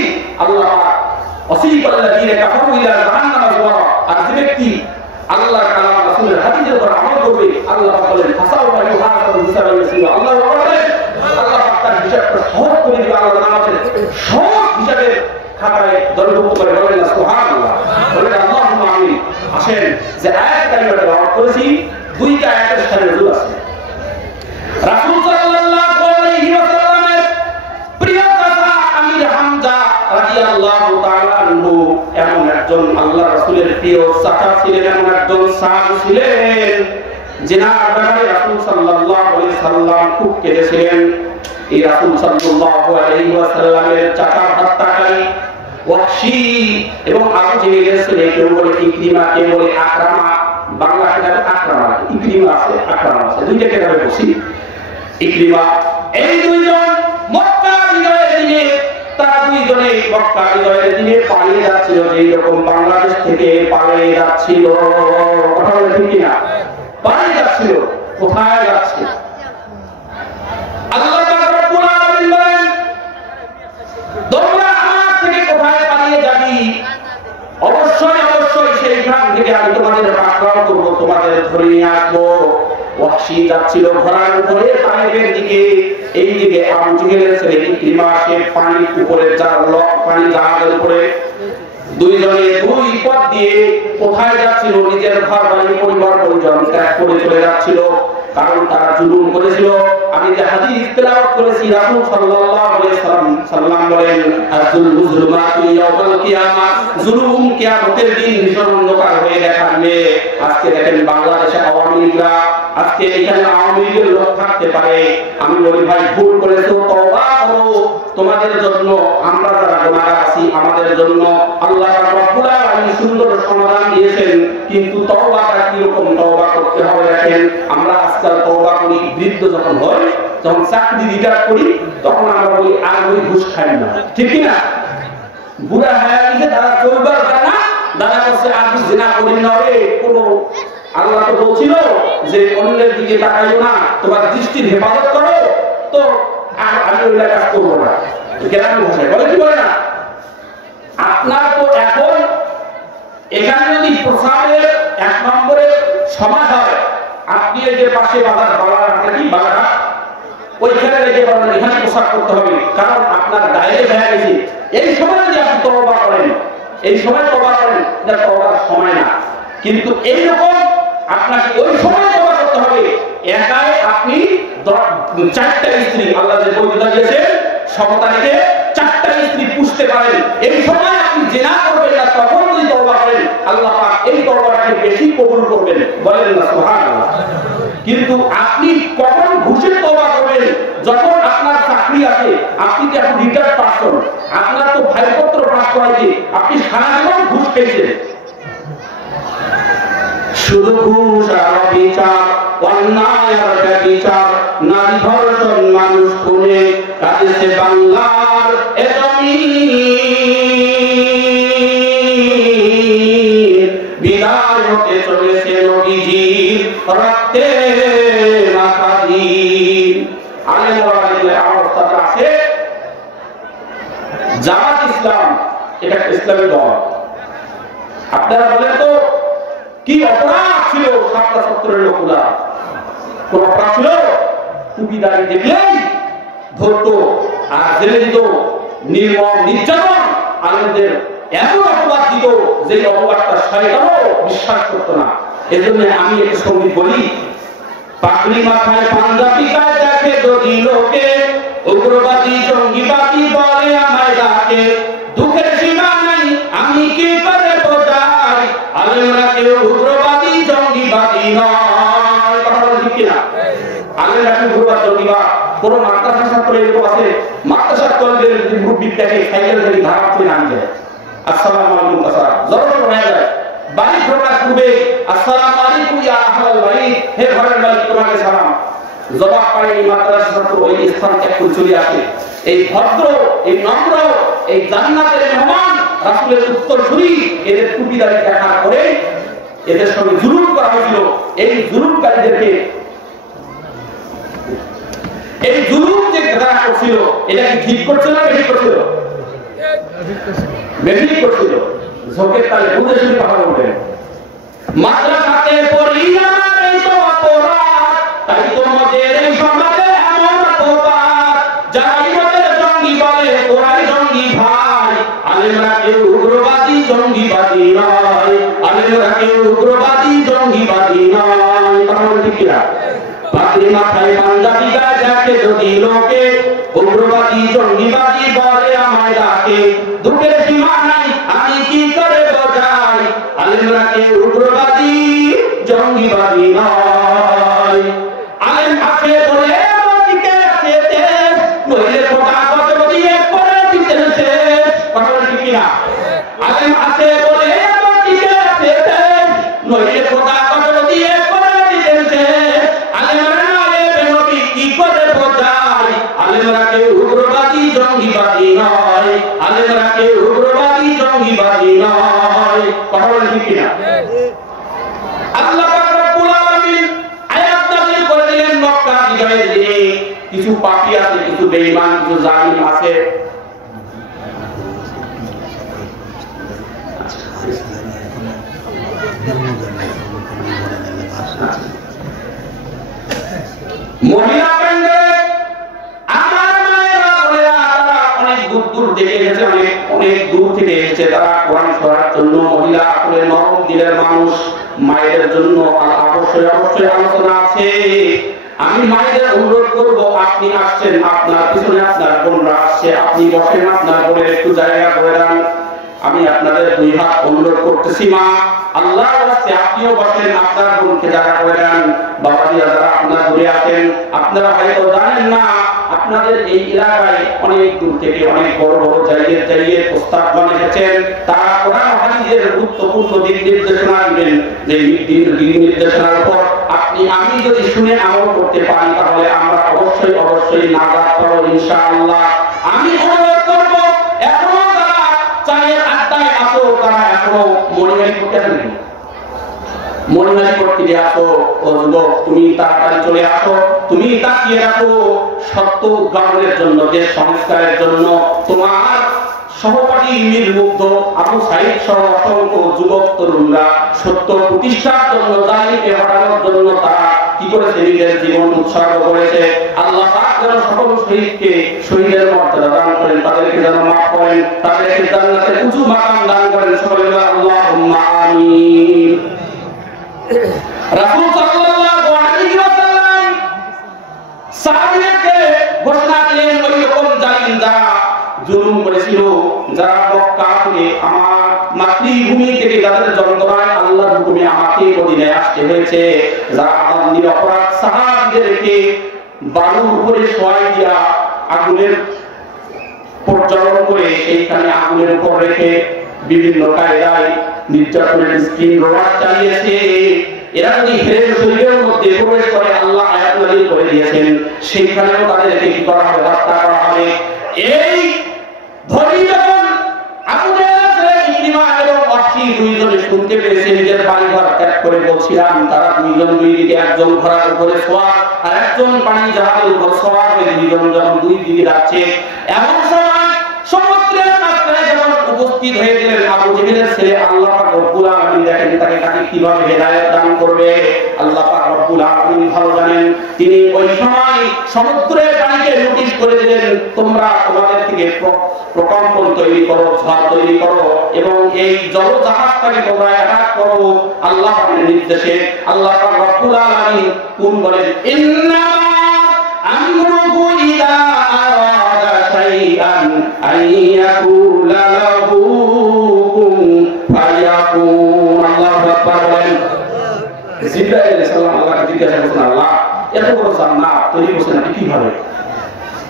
আল্লাহ অসীকাল্লাযীনা কাফারু ইলা জাহান্নাম যুরা, আর যে ব্যক্তি আল্লাহর কালাম রাসূলের হাদিসের উপর আমল করবে আল্লাহ বলেন ফাসাউফা ইউহাসাবু হিসাবান ইয়াসীরা। আল্লাহ বলেন আল্লাহ তার হিসাবটা সহজ করে দিবে, আল্লাহ নামাজের সহজ হিসাবের খাতায় দলভুক্ত করে। বলেন না সুবহানাল্লাহ, বলেন আল্লাহুম্মা আমিন। আসেন যে আয়াত কারিমাটা ব্যবহার করেছি, দুইটা আয়াতের সাথে নজর আছে। রাসূল সাল্লাল্লাহু আলাইহি ওয়াসাল্লামের প্রিয় চাচা আমির হামজা রাদিয়াল্লাহু তাআলা আনহু এমন একজন আল্লাহ রাসূলের প্রিয় চাচা ছিলেন, এমন একজন সাহাবী ছিলেন যিনার ব্যাপারে রাসূল সাল্লাল্লাহু আলাইহি সাল্লাম খুব কেঁদেছিলেন। এই রাসূল সাল্লাল্লাহু আলাইহি ওয়াসাল্লামের চাচা হত্যাকারী ওয়াহশী এবং আবু জেহেলের ছেলে, কেউ বলে ইকরিমা, কেউ বলে আকরামা, বাংলা কিতাবে আকরামা, ইকরিমা আছে আকরামা আছে, দুইটা কিতাবে বলছি। ইকরিমা এই দুইজন মক্কা বিজয়ের দিনে, তারা দুইজনে মক্কা বিজয়ের দিনে পালিয়ে যাচ্ছিল, যেই রকম বাংলাদেশ থেকে পালিয়ে যাচ্ছিল। কথা বলে ঠিক কিনা? পালিয়ে যাচ্ছিল, কোথায় যাচ্ছে? আল্লাহ পাক রব্বুল আলামিন বলেন তোমরা আমার থেকে কোথায় পালিয়ে যাবি? অবশ্যই অবশ্যই সেইখান থেকে আমি তোমাদের পাকড়াও করব, তোমাদের ধরে নিয়ে আসবো। ওয়াহশী যাচ্ছিল ঘোড়ার উপরে তায়েফের দিকে, এই দিকে আবু জেহেলের ছেলে ইকরিমা সে পানির উপরে পানি জাহাজের উপরে, দুইজনে দুই পথ দিয়ে কোথায় যাচ্ছিল? নিজের ঘর বাড়ি পরিবার পরিজন ত্যাগ করে চলে যাচ্ছিল, কারণ তারা জুলুম করেছিল। আমি যে হাদিস তেলাওয়াত করেছি, রাসূল সাল্লাল্লাহু আলাইহি সাল্লাম বলেন আযুলমু যুলুমাতু ইয়াউমাল কিয়ামা, জুলুম কিয়ামতের দিন ভীষণ অন্ধকার হয়ে দেখাবে। আজকে দেখেন বাংলাদেশে আওয়ামী লীগরা, আজকে এখানে আওয়ামী লীগের লোক থাকতে পারে, আমি বলি ভাই ভুল করেছো, তওবা করো। তোমাদের জন্য আমরা যারা গুনাহগার আছি আমাদের জন্য আল্লাহ রাব্বুল আলামিন সুন্দর সমাধান দিয়েছেন, কিন্তু তওবাটা কি রকম তওবা করতে হবে দেখেন। আমরা আজকাল তওবা করি বৃদ্ধ যখন হয়, যখন চাকরি রিটায়ার করি তখন আমরা বলি আর ওই ঘুষ খাই না, ঠিক কি না? বুড়া হয়ে গেছে তারা চলবার জানা, দাদা কাছে আর জিনা করি না রে, কোনো আল্লাহ তো বলছিল যে অন্যের দিকে তাকাইও না, তোমার দৃষ্টির হেফাজত করো, তো আমি ওই কাজ করবো না। গ্রামের ভাষায় বলে কি বলে না? আপনার তো এখন এখানে যদি প্রসারের 1 নম্বরের সমাজ হয়, আপনি এই যে পাশে বাজার বালাঘাট, কি বালাঘাট ওইখানে রেখে বলেন এখানে পোশাক করতে হবে, কারণ আপনার গায়ে হয়ে গেছে। এই সময় যদি আপনি তওবা করেন, এই সময় তওবা করেন, এটা তওবার সময় না। কিন্তু এইরকম আপনাকে ওই সময় তওবা করতে হবে। একাই আপনি 4টা স্ত্রী আল্লাহ যে বৈধতা দিয়েছেন সমতা রেখে 4টা স্ত্রী পুষতে পারেন। এই সময় আপনি জিনা করবেন না, তখন যদি তওবা করেন আল্লাহ পাক এই তওবাটাকে বেশি কবুল করবেন, বলেন না সুবহানাল্লাহ। কিন্তু আপনি কখন ঘুষে তওবা করবেন? যখন আপনার চাকরি আছে, আপনি তো এখন রিটায়ার্ড পারসন, আপনার তো ভাইপত্র পাস করাইছে, আপনি সারা জীবন ঘুষ খেয়েছেন। শুধু ঘুষ আর বিচার, অন্যায় আর বিচার, নারী ধর্ষণ, মানুষ খুনে কাঁদেছে বাংলার এ জমিন। বিদায় হতে চলেছে নবীজির রক্তে মাখা দিন। আলেম ওলামাদের অবস্থাটা আছে। জামাত ইসলাম এটা একটা ইসলামী দল। আপনারা বলেন তো কি অপরাধ ছিল ৭৭ লোকগুলা? কোন অপরাধ ছিল? টুপিদারি দেখলেই ধরতো আর জেলে দিত, নির্মম নির্যাতন, আলেমদের এমন অপবাদ দিত যে অপবাদটা শয়তানও বিশ্বাস করতো না। এজন্য আমি একটা সঙ্গীত বলি, পাগড়ি মাথায় পাঞ্জাবি গায়ে দেখে যদি লোকে, উগ্রবাদী জঙ্গিবাদী বলে আমায় ডাকে, দুঃখের সীমা নাই আমি কি করে বোঝাই, আলেমরা কেউ উগ্রবাদী জঙ্গিবাদী নয়। কথা বলে ঠিক কিনা? আলেমরা কেউ উগ্রবাদ জঙ্গিবাদ। কোন মাদ্রাসা ছাত্র এরকম আছে, মাদ্রাসা কলেজের মুরব্বি দেখে সাইকেল থেকে ধারা করে নাম যায়, আসসালামু আলাইকুম কাসা জরুর হয়ে যায়। বাড়ি ঢোকার পূর্বে আসসালামু আলাইকুম ইয়া আহলাল বাইত, হে ঘরের মালিক তোমাকে সালাম। জবাব পায় এই মাদ্রাসা ছাত্র ওই স্থান ত্যাগ করে চলে আসে। এই ভদ্র, এই নম্র, এই জান্নাতের মেহমান রাসূলের উত্তরসূরি এদের টুপিদারি দেখার পরে এদের সঙ্গে জুলুম করা হয়েছিল। এই জুলুমকারীদেরকে, এই জুলুম যে যারা করছিল এটা কি ঠিক করছিল না বেশি করছিল? বেশি করছিল। ঝোঁকের তালে বুঝে শুনে কথা বলবেন। মাদ্রাসাতে পড়ি আমার এই তো অপরাধ, তাই তোমাদের এই সমাজে এমন অপবাদ, যারাই ওদের জঙ্গি বলে ওরাই জঙ্গি ভাই, আলেমরা কেউ উগ্রবাদী জঙ্গিবাদী নয়, আলেমরা কেউ উগ্রবাদী জঙ্গিবাদী নয়। তাহলে ঠিক কিনা? পাগড়ি মাথায় পাঞ্জাবি গায়ে দেখে যদি লোকে, উগ্রবাদী জঙ্গিবাদী বলে আমায় ডাকে, দুঃখের সীমা নাই আমি কি করে বোঝাই, আলেমরা কেউ উগ্রবাদী জঙ্গিবাদী নয়। আলেম আছে বলে টিকে আছে দেশ, নইলে খোদা গজব দিয়ে করে দিতেন শেষ। কথা বলে ঠিক কিনা? আলেম আছে বলে টিকে আছে দেশ, নইলে খোদা গজব দিয়ে করে দিতেন শেষ। আলেমরা আলেম নবী কি করে বোঝাই, আলেমরা কেউ উগ্রবাদী জঙ্গিবাদী নয়, আলেমরা কেউ উগ্রবাদী জঙ্গিবাদী নয়। কথা বলে ঠিক কিনা? আল্লাহ পাক রব্বুল আলামিন আয়াত নাযিল করে দিলেন মক্কা বিজয়ের দিনে। কিছু পাপী আছে, কিছু বেঈমান, কিছু জালিম আছে। মহিলা প্যান্ডেলে আমার মায়েরা বোনেরা তারা অনেক দূর থেকে এসেছে, অনেক দূর থেকে এসেছে। তারা কোরআন শোনার জন্য। মহিলা আসলে নরম দিলের মানুষ, মায়েদের জন্য অবশ্যই অবশ্যই আলোচনা আছে। আমি মায়েদের অনুরোধ করব, আপনি আসছেন, আপনার পিছনে আপনার বোনরা আসছে, আপনি বসেন, আপনার বোনের একটু জায়গা করে দেন। আমি আপনাদের দুই হাত অনুরোধ করতেছি, মা আল্লাহর রাস্তে আপনিও বসেন, আপনার বোনকে জায়গা করে দেন। বাবাজিরা যারা আপনারা দূরে আছেন, আপনারা হয়তো জানেন না আপনাদের এই এলাকায় অনেক দূর থেকে অনেক বড় বড় জায়গায় প্রস্তাব বানিয়েছেন। তারা কোরআন হাদিসের গুরুত্বপূর্ণ দিক নির্দেশনা দিবেন। যে দিক নির্দেশনার উপর আমি যদি শুনে আমল করতে পারি তাহলে আমরা অবশ্যই অবশ্যই নাজাত পাবো ইনশাআল্লাহ। আমি অনুরোধ করব, এখনো যারা চায়ের আড্ডায় আসো, তারা এখনো মনিহারি করতে আসেন, মনিহারি করতে আসো। ও যুবক, তুমি তাড়াতাড়ি চলে আসো, তুমি তাকিয়ে রাখো সত্য উদ্ভাবনের জন্য, দেশ সংস্কারের জন্য। তোমার সহপাঠী মীর মুগ্ধ, আবু সাইদ সহ অসংখ্য যুবক তরুণরা সত্য প্রতিষ্ঠার জন্য, জালিমকে হটানোর জন্য তারা কি করেছে, নিজের জীবন উৎসর্গ করেছে। আল্লাহ পাক যেন সকল শহীদকে শহীদের মর্যাদা দান করেন, তাদেরকে যেন মাফ করেন, তাদেরকে জান্নাতের উঁচু মাকাম দান করেন। সকলে বলেন আল্লাহুম্মা আমিন। রাসূল সাল্লাল্লাহু আলাইহি ওয়াসাল্লাম সাহাবীদেরকে ঘোষণা দিলেন, ওই রকম জালিম যারা জুলুম করেছিল, যারা মক্কা থেকে আমার মাতৃভূমি থেকে যাদের যন্ত্রণায় আল্লাহর হুকুমে আমাকে মদিনায় আসতে হয়েছে, যারা আমার নিরপরাধ সাহাবীদেরকে বালুর উপরে শোয়াই দিয়া আগুনের প্রজ্বলন করে সেইখানে আগুনের উপর রেখে বিভিন্ন কায়দায় নির্যাতনের স্কিম রোয়াজ চালিয়েছে, এরা যদি হেরে শরীরের মধ্যে প্রবেশ করে আল্লাহ আয়াত নাযিল করে দিয়েছেন, সেইখানেও তাদেরকে কি করা হবে, হত্যা করা হবে। এই ধনী যখন আবু জাহেল ইকরিমা এবং ওয়াহশী দুইজনে শুনতে পেরেছে, নিজের বাড়িঘর ত্যাগ করে বলছিলাম, তারা দুইজন দুই দিকে, একজন ঘোড়ার উপরে সওয়ার আর একজন পানি জাহাজের উপর সওয়ার হয়ে দুইজন যখন দুই দিকে যাচ্ছে, এমন সময় সমুদ্রের মাঝখানে যখন উপস্থিত হয়ে গেলেন আবু জেহেলের ছেলে, আল্লাহ পাক রব্বুল আলামিন দেখেন তাকে কিভাবে হেদায়েত দান করবে। আল্লাহ পাক রব্বুল আলামিন ভালো জানেন। তিনি ওই সময় সমুদ্রের পানিকে নোটিশ করে দিলেন, তোমরা তোমাদের থেকে প্রকম্পন তৈরি করো, ঝড় তৈরি করো এবং এই জলজাহাজটাকে তোমরা অ্যাটাক করো আল্লাহ পাকের নির্দেশে। আল্লাহ পাক রব্বুল আলামিন কোন বলেন, ইন্না আমরুহু ইযা আরাদা শাইআন আইয়াকুলা লাহু কুন ফায়াকুন। আল্লাহু আকবার বলেন। জিবরাইল আলাইহিস সালাম আল্লাহকে জিজ্ঞাসা করলেন, আল্লাহ এত বড় জান্নাত তৈরি করছেন আপনি কিভাবে,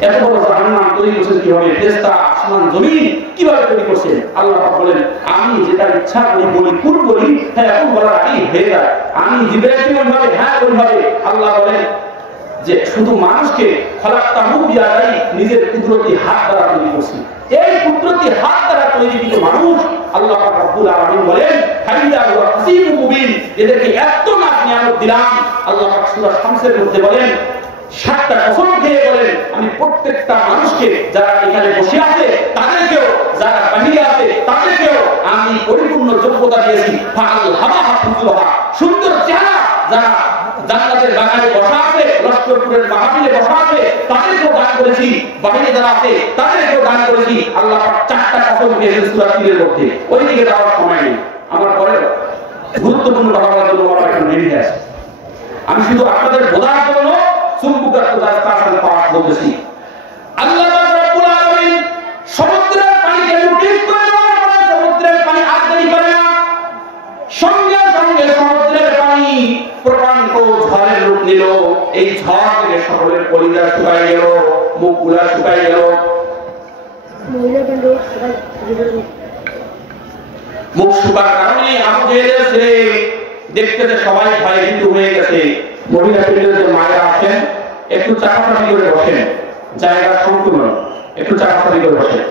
এত বড় জাহান্নাম তৈরি করছেন কিভাবে, ফেরেশতা আসমান জমিন কিভাবে তৈরি করছেন? আল্লাহ পাক বলেন, আমি যেটা ইচ্ছা করি বলি, কুল বলি, হ্যাঁ এখন বলার আগেই হয়ে যায়। আমি জিবরাইলকে ওইভাবে, হ্যাঁ ওইভাবে। আল্লাহ বলেন যে শুধু মানুষকে খলাকতাহু বিয়াদাই, নিজের কুদরতি হাত দ্বারা তৈরি করছি। এই কুদরতি হাত দ্বারা তৈরিকৃত মানুষ আল্লাহ পাক রব্বুল আলামিন বলেন, হাইদা ওয়া হাসিবু মুবিন, এদেরকে এত নাজ নিয়ামত দিলাম। আল্লাহ পাক সূরা শামসের মধ্যে বলেন, 7টা কসম খেয়ে বলেন, আমি প্রত্যেকটা মানুষকে যারা এখানে বসে আছে তাদেরকেও, যারা বাহিরে আছে তাদেরকেও আমি পরিপূর্ণ যোগ্যতা দিয়েছি। ফাআলহামাহা ফুজুরহা, সুন্দর চেহারা যারা জান্নাতের বাগানে বসা আছে, লস্করপুরের মাহফিলে বসা আছে তাদেরকেও দান করেছি, বাহিরে যারা আছে তাদেরকেও দান করেছি। আল্লাহ পাক 4টা কসম খেয়েছেন সূরা তিনের মধ্যে। ওইদিকে যাওয়ার সময় নেই, আমার পরে গুরুত্বপূর্ণ কথা বলার জন্য আমার এখন দেরি হয়ে আছে। আমি শুধু আপনাদের বোঝার জন্য চুম্বুকার পাঠ বলতেছি। আল্লাহ রাব্বুল আলামিন সমুদ্রের পানিকে নোটিশ করে দেওয়ার পরে সমুদ্রের পানি আর দেরি করে না, সঙ্গে সঙ্গে সমুদ্রের পানি প্রকাণ্ড ঝড়ের রূপ নিল। এই ঝড় থেকে সকলের কলিজা শুকায় গেল, মুখগুলা শুকায় গেল। মুখ শুকার কারণে আবু জেহেলের ছেলে দেখতেছে সবাই ভয়ে ভীত হয়ে গেছে। মহিলা পিঠের যে মায়েরা আছেন একটু চাপাচাপি করে বসেন, জায়গা সংকীর্ণ, একটু চাপাচাপি করে বসেন।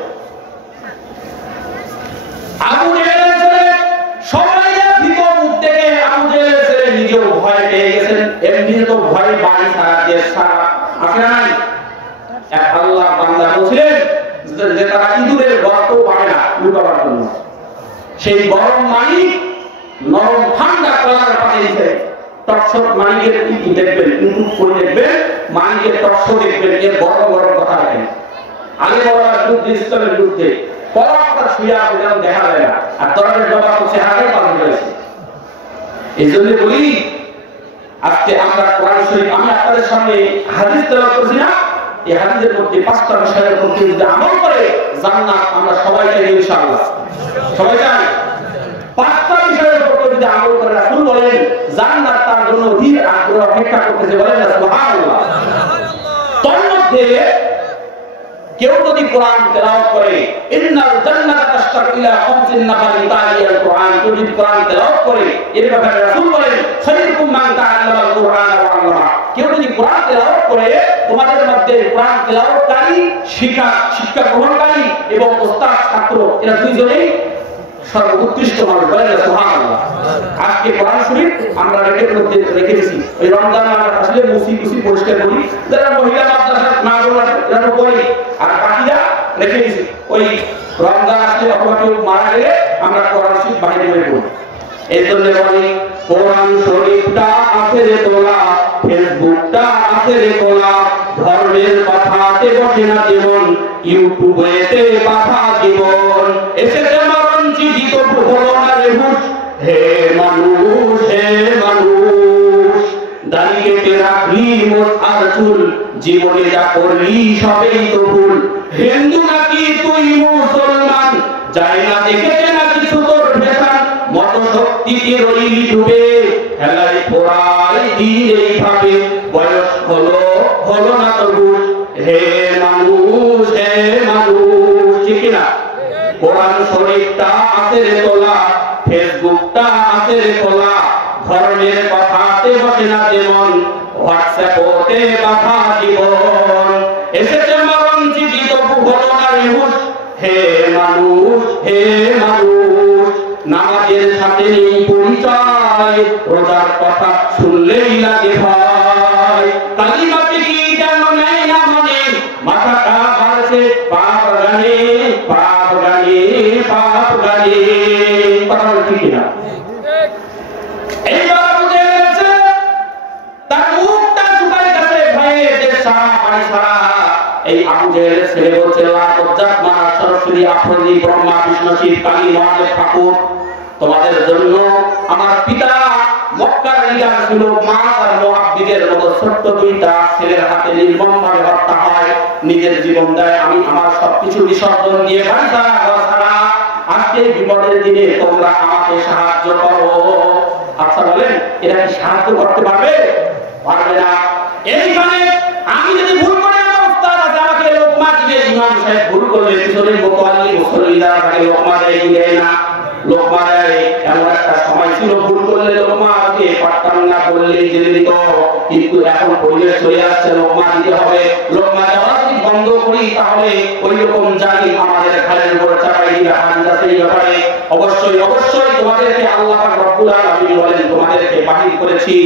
আবু জেহেলের ছেলে সবাই ভীত মুখ দেখে আবু জেহেলের ছেলে নিজেও ভয় পেয়ে গেছেন। এমনিতে তো ভয় বাড়ি ছাড়া, দেশ ছাড়া আছে না নাই? এক আল্লাহ বান্দা বলছিলেন যে তারা ইঁদুরের গর্ত পাবে না লুকাবার জন্য, সেই গরম মানি নরম ঠান্ডা কলার পাতে দিতে টকশট মানিকের দেখবেন, ইউটিউব করে দেখবেন, মানিকের টকশট দেখবেন, এর গরম গরম কথা দেখেন। আগে বলা যুদ্ধ ইসলামের যুদ্ধে কলাটা শুয়ে আছে যেন দেখা যায় না, আর তরবারির জবাব হচ্ছে হাতে পালন করেছে। এই জন্য বলি আজকে আমরা কোরআন শরীফ, আমি আপনাদের সামনে হাদিস তেলাওয়াত করছি না, এই হাদিসের মধ্যে 5টা বিষয়ের মধ্যে যদি আমল করে জান্নাত আমরা সবাই চাই ইনশাআল্লাহ, সবাই চাই। 5টা বিষয়ের উপর যদি আমল করে রাসূল বলেন জান্নাত তার জন্য ধীর আগ্রহ অপেক্ষা করতেছে, বলেন না সুবহানাল্লাহ। তার মধ্যে কেউ যদি কোরআন তেলাওয়াত করে, ইন্নাল জান্নাতা তাশতাকু ইলা খামসিন নাফারিন তালিয়াল কোরআন, কেউ যদি কোরআন তেলাওয়াত করে, এর ব্যাপারে রাসূল বলেন খায়রুকুম মান তাআল্লামাল কোরআন ওয়া আল্লামা, কেউ যদি কোরআন তেলাওয়াত করে তোমাদের মধ্যে কোরআন তেলাওয়াতকারী, শিক্ষা গ্রহণকারী এবং ওস্তাদ ছাত্র এরা দুইজনেই সর্বোৎকৃষ্ট মানুষ, বলেন না সুবহানাল্লাহ। আজকে কোরআন শরীফ আমরা রেখে দিয়েছি, ওই রমজান আমরা আসলে মুসি পরিষ্কার করি, যারা মহিলা মাদ্রাসার মা বোনেরা এরা করি, আর বাকিরা রেখে দিয়েছি ওই রমজান আসলে অথবা কেউ মারা গেলে আমরা কোরআন শরীফ বাইরে বের করি। এই জন্য কোরআন শরীফটা আছে রে তোলা, ফেসবুকটা আছে রে তোলা, ধর্মের কথাতে বসে না জীবন, ইউটিউবেতে বাধা জীবন। এসেছে মরণ চিঠি তবু হলো না রে হুঁশ, হে মানুষ হে মানুষ। দাঁড়িয়ে রাখলি মোট আর চুল, জীবনে যা করলি সবেই তো ভুল। হিন্দু নাকি তুই মুসলমান, যায় না দেখেছে না কিছু তোর ভেষান, মত শক্তিতে রইলি ডুবে, হেলাই পোড়াই দিন এইভাবে, বয়স হলো হলো না তো হুঁশ, হে মানুষ হে মানুষ। ঠিক না? কোরআন শরীফটা আছে রে তোলা, ফেসবুকটা আছে রে খোলা, ধর্মের কথাতে বসে না যেমন, হোয়াটসঅ্যাপে বাধা জীবন। এসেছে মরণ চিঠি তবু হলো না রে হুঁশ, হে মানুষ হে মানুষ। নামাজের সাথে নেই পরিচয়, রোজার কথা শুনলেই লাগে ভয়, কালিমাতে কি যেন নেই না মনে, মাথাটা ভাসে পাপ গানে পাপ গানে পাপ গানে। কথা বল ঠিক না? এইবার বুঝে গেছে তার মুখটা শুকাই গেছে ভয়ে, যে সারা পানি সারা। এই আবু জেহেলের ছেলে বলছে, লাজ্জাত মারা সরস্বতী আফ্রিদি ব্রহ্মা বিষ্ণু শিব কালী মহাদেব ঠাকুর, তোমাদের জন্য আমার পিতা মক্কার লিডার ছিল মাস আর মুআব্বিদের মতো ছোট্ট দুইটা ছেলের হাতে নির্মমভাবে হত্যা হয়, নিজের জীবন দেয়, আমি আমার সবকিছু বিসর্জন দিয়ে বাড়ি ছাড়া ঘর ছাড়া, আজকে বিপদের দিনে তোমরা আমাকে সাহায্য করো। আচ্ছা বলেন, এরা কি সাহায্য করতে পারবে? পারবে না। এইখানে আমি যদি ভুল করে, আমার উস্তাদ আছে আমাকে লোকমা দিবে, ইমাম সাহেব ভুল করলে পিছনের মুতাল্লি মুসল্লি যারা থাকে লোকমা দেয় কি দেয় না? লোকমা দেয়। এমন একটা সময় ছিল ভুল করলে লোকমা আগে পারতাম না, করলেই জেলে দিত, কিন্তু এখন পরিবেশ চলে আসছে লোকমা দিতে হবে। লোকমা দেওয়া যদি বন্ধ করি তাহলে ওই রকম জানি আমাদের ঘাড়ের উপর চাপাই দিবে। হাদিস আছে এই ব্যাপারে। অবশ্যই অবশ্যই তোমাদেরকে আল্লাহ পাক রব্বুল আলামিন বলেন, তোমাদেরকে বাহির করেছি,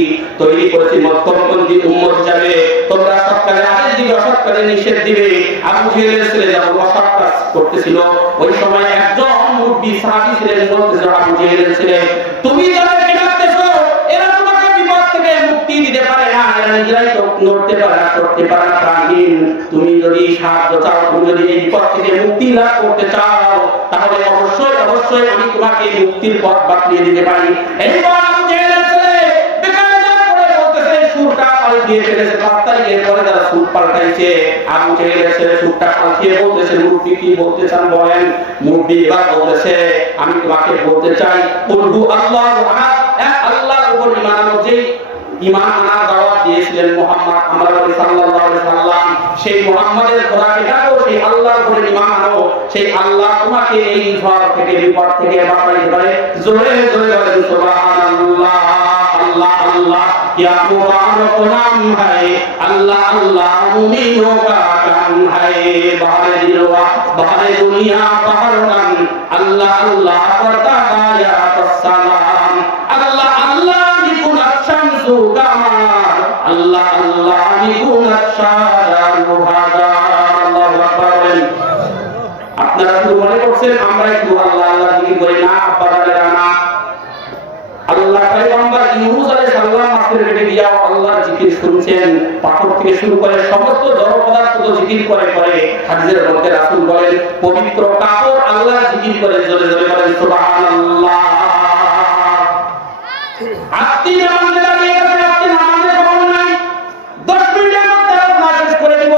তৈরি করেছি মধ্যমপন্থী উম্মত হিসাবে, তোমরা সৎকারে আদেশ দিবে, অসৎকারে নিষেধ দিবে। আবু জেহেলের ছেলে যখন অসৎ কাজ করতেছিল, ওই সময় একজন মুরব্বি সাহাবী ছিলেন, বলতেছিল আবু জেহেলের ছেলে, তুমি যাদেরকে ডাকতেছো এরা তোমাকে বিপদ থেকে মুক্তি দিতে পারে না, এরা নিজেরাই তো নড়তে পারে না, করতে পারে না, প্রাণহীন। তুমি যদি সাহায্য চাও, তুমি যদি এই বিপদ থেকে মুক্তি লাভ করতে চাও, তাহলে অবশ্যই অবশ্যই আমি তোমাকে মুক্তির পথ বাতলিয়ে দিতে পারি। এইবার আবু জেহেলের ছেলে বেকায়দা করে বলতেছে, সুরটা পাল্টিয়ে ফেলেছে। 5 তারিখের পরে যারা সুর পাল্টাইছে, আবু জেহেলের ছেলে সুরটা পাল্টিয়ে বলতেছে, মুরব্বি কি বলতে চান বলেন? মুরব্বি এবার বলতেছে, আমি তোমাকে বলতে চাই, কুলহু আল্লাহু আহাদ, এক আল্লাহর উপর ঈমান আনো। যেই ঈমান আনার দাওয়াত দিয়েছিলেন মুহাম্মদ নবী সাল্লাল্লাহু আলাইহি সাল্লাম, সেই মুহাম্মাদের খোদাকে ডাকো, সেই আল্লাহর উপর ঈমান আনো, সেই আল্লাহ তোমাকে এই ঝড় থেকে বিপদ থেকে বাঁচাইতে পারে। জোরে জোরে বলেন সুবহানাল্লাহ। अल्लाह अल्लाह क्या मुबारक नाम है, अल्लाह अल्लाह मुमिनों का काम है, बाहर दिलवा बाहर दुनिया बाहर मन, अल्लाह अल्लाह करता गाया सलाम, अल्लाह अल्लाह बिकुन शम्सु कमर, अल्लाह अल्लाह बिकुन शार मुहाजा। अल्लाहु আকবার। আপনারা শুধু মনে করছেন আমরা একটু আল্লাহ আল্লাহ জিকির করি না, আব্বারা না। আল্লাহ পয়গম্বর ইউনূস আলাইহিস সালাম মাছের পেটে গিয়াও আল্লাহর জিকির শুনছেন, পাথর থেকে শুরু করে সমস্ত জড় পদার্থ তো জিকির করে করে। হাদিসের মধ্যে রাসূল বলেন, পবিত্র কাপড় আল্লাহর জিকির করে, জোরে জোরে বলেন সুবহানাল্লাহ। আপনি নামাজে দাঁড়িয়ে গেছেন, আপনি নামাজে খবর নাই, 10 মিনিটের মধ্যে নামাজ শেষ করে দিব।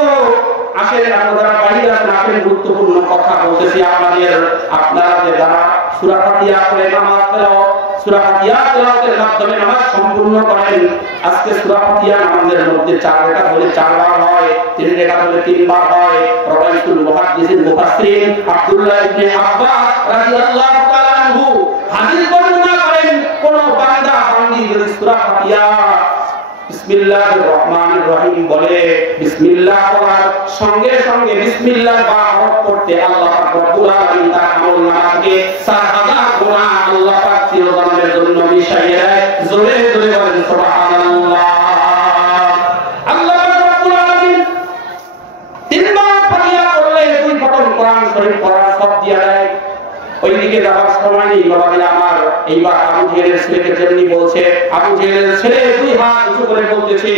আসেন আপনারা বাইরে আসেন, আপনি গুরুত্বপূর্ণ কথা বলতেছি আপনাদের। আপনারা যে যারা সূরা ফাতিহা পড়ে নামাজ পড়ো, সূরা ফাতিহা তেলাওয়াতের মাধ্যমে নামাজ সম্পূর্ণ করেন। আজকে সূরা ফাতিহা নামাজের মধ্যে 4 রাকাত হলে 4 বার হয়, 3 রাকাত হলে 3 বার হয়। রাওয়াইতুল মুহাদ্দিসিন মুফাসসিরিন আব্দুল্লাহ ইবনে আব্বাস রাদিয়াল্লাহু তাআলা আনহু হাদিস বর্ণনা করেন, কোন বান্দা বান্দি যদি সূরা ফাতিহা বিসমিল্লাহির রহমানির রহিম বলে, বিসমিল্লাহ বলার সঙ্গে সঙ্গে বিসমিল্লাহ বা হরফ করতে আল্লাহ পাক রব্বুল আলামিন তার আমলনামাকে 4000 গুনাহ আল্লাহ পাক চিরজীবনের জন্য মিশিয়ে দেয়। জোরে জোরে বলেন সুবহানাল্লাহ। আল্লাহ পাক রব্বুল আলামিন 3 বার ফাতিহা পড়লে 2 খতম কোরআন শরীফ পড়ার সব দিয়ে দেয়। ওইদিকে যাওয়ার সময় নেই বাবাজি আমার। এইবার আবু জেহেলের ছেলেকে যেমনি বলছে, আবু জেহেলের ছেলে দুই হাত উঁচু করে বলতেছে,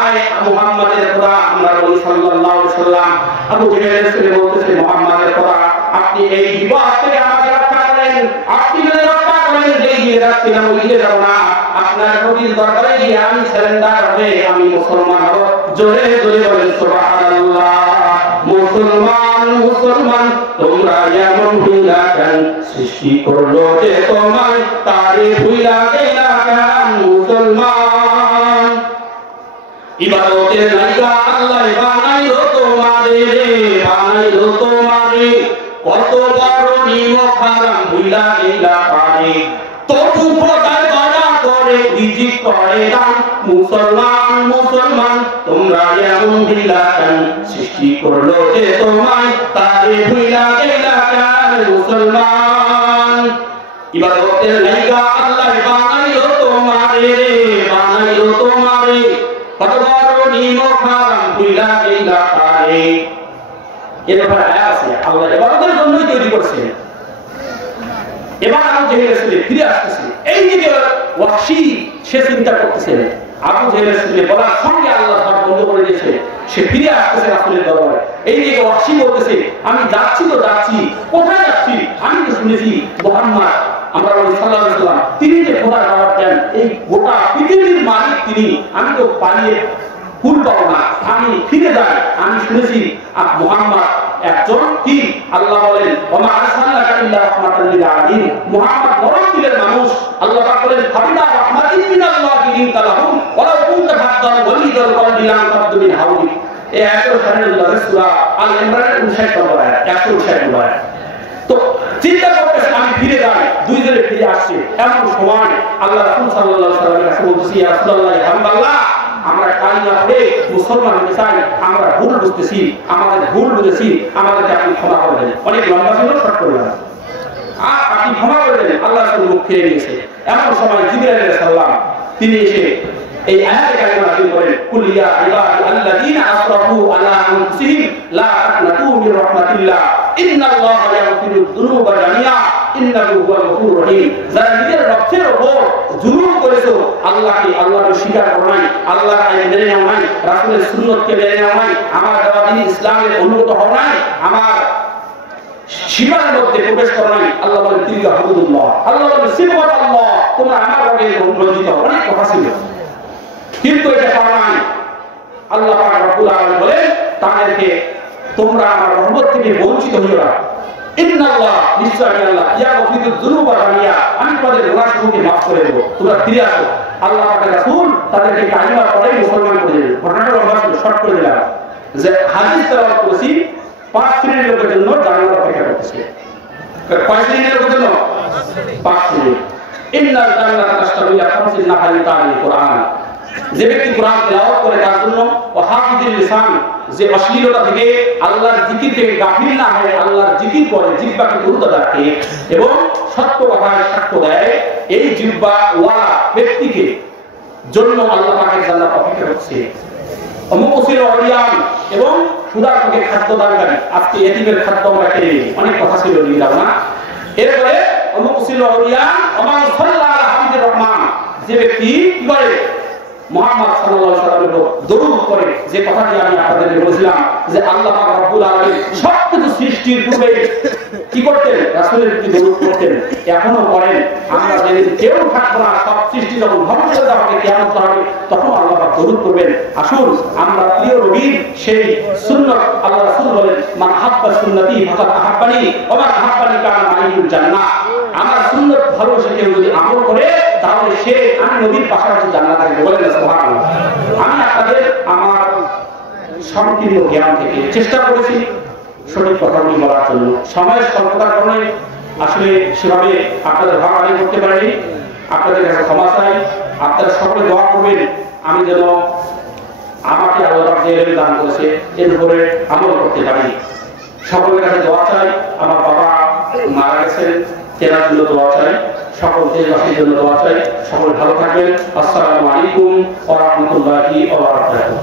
আয় মুহাম্মাদের খোদা, আমরা বলি সাল্লাল্লাহু আলাইহি সাল্লাম। আবু জেহেলের ছেলে বলতেছে, মুহাম্মাদের খোদা, আপনি এই বিপদ থেকে আমাকে রক্ষা করেন, আপনি যদি রক্ষা করেন যে গিয়ে যাচ্ছি না ওই গিয়ে যাবো না, আপনার নবীর দরবারে গিয়ে আমি সারেন্ডার হয়ে আমি মুসলমান হব। জোরে জোরে বলেন সুবহানাল্লাহ। মুসলমান মুসলমান তোমরা এমন হইলা কেন, সৃষ্টি করলো যে তোমায় তারে ভুইলা গেলা কেন। মুসলমান ইবাদতের লাইগা আল্লাহ বানাইলো তোমারে, বানাইলো তোমারে, কত বড় নিয়ম হারাম ভুইলা গেলা পারে, তবু খোদার দয়া করে রিজিক করে দান। মুসলমান মুসলমান তোমরা এমন হইলা কেন, সৃষ্টি করলো যে তোমায় তারে ভুইলা গেলা কেন। মুসলমান ইবাদতের লাইগা আল্লাহ বানাইলো তোমারে, বানাইলো তোমারে, কত বড় নিয়ম হারাম ভুইলা গেলা পারে। এরপর আছে আল্লাহ ইবাদতের জন্যই তৈরি করছে। এবার আবু জেহেলের ছেলে ফিরে আসতেছে, এই দিকে ওয়াহশী সে চিন্তা করতেছে, আবু জেহেলের ছেলে বলার সঙ্গে আল্লাহ সব বন্ধ করে দিয়েছে, সে ফিরে আসতেছে রাসূলের দরবারে। এই দিকে ওয়াহশী বলতেছে, আমি যাচ্ছি তো যাচ্ছি, কোথায় যাচ্ছি? আমি তো শুনেছি মুহাম্মদ আমরা বলি সাল্লাল্লাহু আলাইহি ওয়াসাল্লাম তিনি যে খোদার দাওয়াত দেন, এই গোটা পৃথিবীর মালিক তিনি, আমি তো পালিয়ে ভুল পাবো না, আমি ফিরে যাই। আমি শুনেছি মুহাম্মদ একজন কি আল্লাহ বলেন ওমা আরসালনাকা ইল্লা রাহমাতাল লিল আলামিন, মুহাম্মদ নরম দিলের মানুষ। আল্লাহ পাক বলেন ফাবিমা রাহমাতিন মিনাল্লাহি লিনতা লাহুম ওয়ালাউ কুনতা ফাদ্দান ওয়ালিদাল কলবি লাম তাবদু মিন হাওলি। এই আয়াতের সামনে সূরা আল ইমরানের 59 নম্বর আয়াত, 159 নম্বর আয়াত। তো চিন্তা করতেছে আমি ফিরে যাই, দুই জনে ফিরে আসছে। এমন সময় আল্লাহ রাসূল সাল্লাল্লাহু আলাইহি ওয়াসাল্লামের কাছে বলতেছি, ইয়া রাসূলুল্লাহ হামদাল্লাহ, আমরা কালিমা পড়ে মুসলমান হতে চাই, আমরা ভুল বুঝতেছি, আমাদের ভুল বুঝেছি, আমাদেরকে আপনি ক্ষমা করে দেন। অনেক লম্বা ছিল, শর্ট করে দেন, আপনি ক্ষমা করে দেন। আল্লাহ রাসূল মুখ ফিরে নিয়েছে। এমন সময় জিবরাইল আলাইহিস সালাম তিনি এসে এই আয়াতে কারিমা নাযিল করেন, কুল ইয়া ইবাদি আল্লাযীনা আসরাফু আলা আনফুসিহিম লা তাকনাতু মির রাহমাতিল্লাহ ইন্নাল্লাহা ইয়াগফিরুয যুনুবা জামিআ ইন্নাহু হুয়াল গফুরুর রহিম। যারা নিজের রক্তের উপর জুলুম করেছো, আল্লাহকে আল্লাহকে স্বীকার করো নাই, আল্লাহর আইন মেনে নাও নাই, রাসূলের সুন্নতকে মেনে নাও নাই, আমার দেওয়া দ্বীন ইসলামের অনুগত হও নাই, আমার সীমার মধ্যে প্রবেশ করো নাই। আল্লাহ বলেন তিলকা হুদুদুল্লাহ, আল্লাহ বলেন সিফাতুল্লাহ, তোমরা আমার রবে লজ্জিত। অনেক কথা ছিল, কিন্তু এটা পারা নাই। আল্লাহ পাক রব্বুল আলামিন বলেন তাদেরকে তোমরা আমার রহমত থেকে বঞ্চিত হইও না। ইন্নাল্লাহ নিশ্চয় আল্লাহ ইয়াগফিরুয যুনুবা জামিআ, আমি তোমাদের গুনাহগুলোকে মাফ করে দেব, তোমরা ফিরে আসো। আল্লাহ পাকের রাসূল তাদেরকে কালিমা পড়ে মুসলমান করে দিলেন। ঘটনাটা লম্বা শর্ট করে দিলাম যে হাদিস তেলাওয়াত করেছি 5 শ্রেণীর লোকের জন্য জান্নাত অপেক্ষা করতেছে। কয় শ্রেণীর লোকের জন্য? 5 শ্রেণী। ইন্নাল জান্নাতা তাশতাবি ইলা খামসিন নাহারি তাআলিল কুরআন, যে ব্যক্তি কোরআন তেলাওয়াত করে তার জন্য, ও হাফিজুল লিসান, যে অশ্লীলতা থেকে আল্লাহর জিকির থেকে গাফিল না হয়, আল্লাহর জিকির করে, জিহ্বাকে গুরুত্ব রাখে এবং সত্য কথায় সাক্ষ্য দেয়, এই জিহ্বা ওয়ালা ব্যক্তিকে জন্য আল্লাহ পাকের জান্নাত অপেক্ষা করছে। মুকসির ওয়ারিয়ান এবং ক্ষুধার্তকে খাদ্য দানকারী। আজকে এতিমের খাদ্য আমরা খেয়ে নিই, অনেক কথা ছিল নিয়ে যাব না। এরপরে মুকসির ওয়ারিয়ান ওমান সাল্লাল্লাহু আলা হাবিবির রহমান, যে ব্যক্তি কি করে মুহাম্মদ সাল্লাল্লাহু আলাইহি ওয়াসাল্লামের দরুদ করে, যে কথাটি আমি আপনাদের বলেছিলাম যে আল্লাহ পাক রব্বুল আলামিন সবকিছু সৃষ্টির পূর্বে কি করতেন? রাসূলের প্রতি দরুদ করতেন, এখনো করেন। আমরা যেদিন কেউ থাকবো না, সব সৃষ্টি যখন ধ্বংস হয়ে যাবে, কিয়ামত হবে, তখন আল্লাহ পাক দরুদ করবেন। আসুন আমরা প্রিয় নবীর সেই সুন্নাত, আল্লাহ রাসূল বলেন মান হাব্বা সুন্নতি ফাকাদ আহাব্বানি ওয়া মান আহাব্বানি কানা মাইহুল জান্নাহ। আমার সুন্নাত ভালোবেসে কেউ যদি আমল করে, তাহলে সে আমি নবীর পাশাপাশি জান্নাতে থাকবে। বলেন সুবহানাল্লাহ। আমি আপনাদের আমার সংকীর্ণ জ্ঞান থেকে চেষ্টা করেছি সঠিক কথাগুলি বলার জন্য। সময়ের স্বল্পতার কারণে আসলে সেভাবে আপনাদের ভাগাভাগি করতে পারিনি। আপনাদের কাছে ক্ষমা চাই। আপনারা সকলে দোয়া করবেন আমি যেন আমাকে আল্লাহ যে দান করেছে এর উপরে আমল করতে পারি। সকলের কাছে দোয়া চাই। আমার বাবা মারা গেছেন, তেনার জন্য দোয়া চাই। সকল দেশবাসীর জন্য দোয়া চাই। সকলে ভালো থাকবেন। আসসালামু আলাইকুম ওয়া রাহমাতুল্লাহি ওয়া বারাকাতুহু।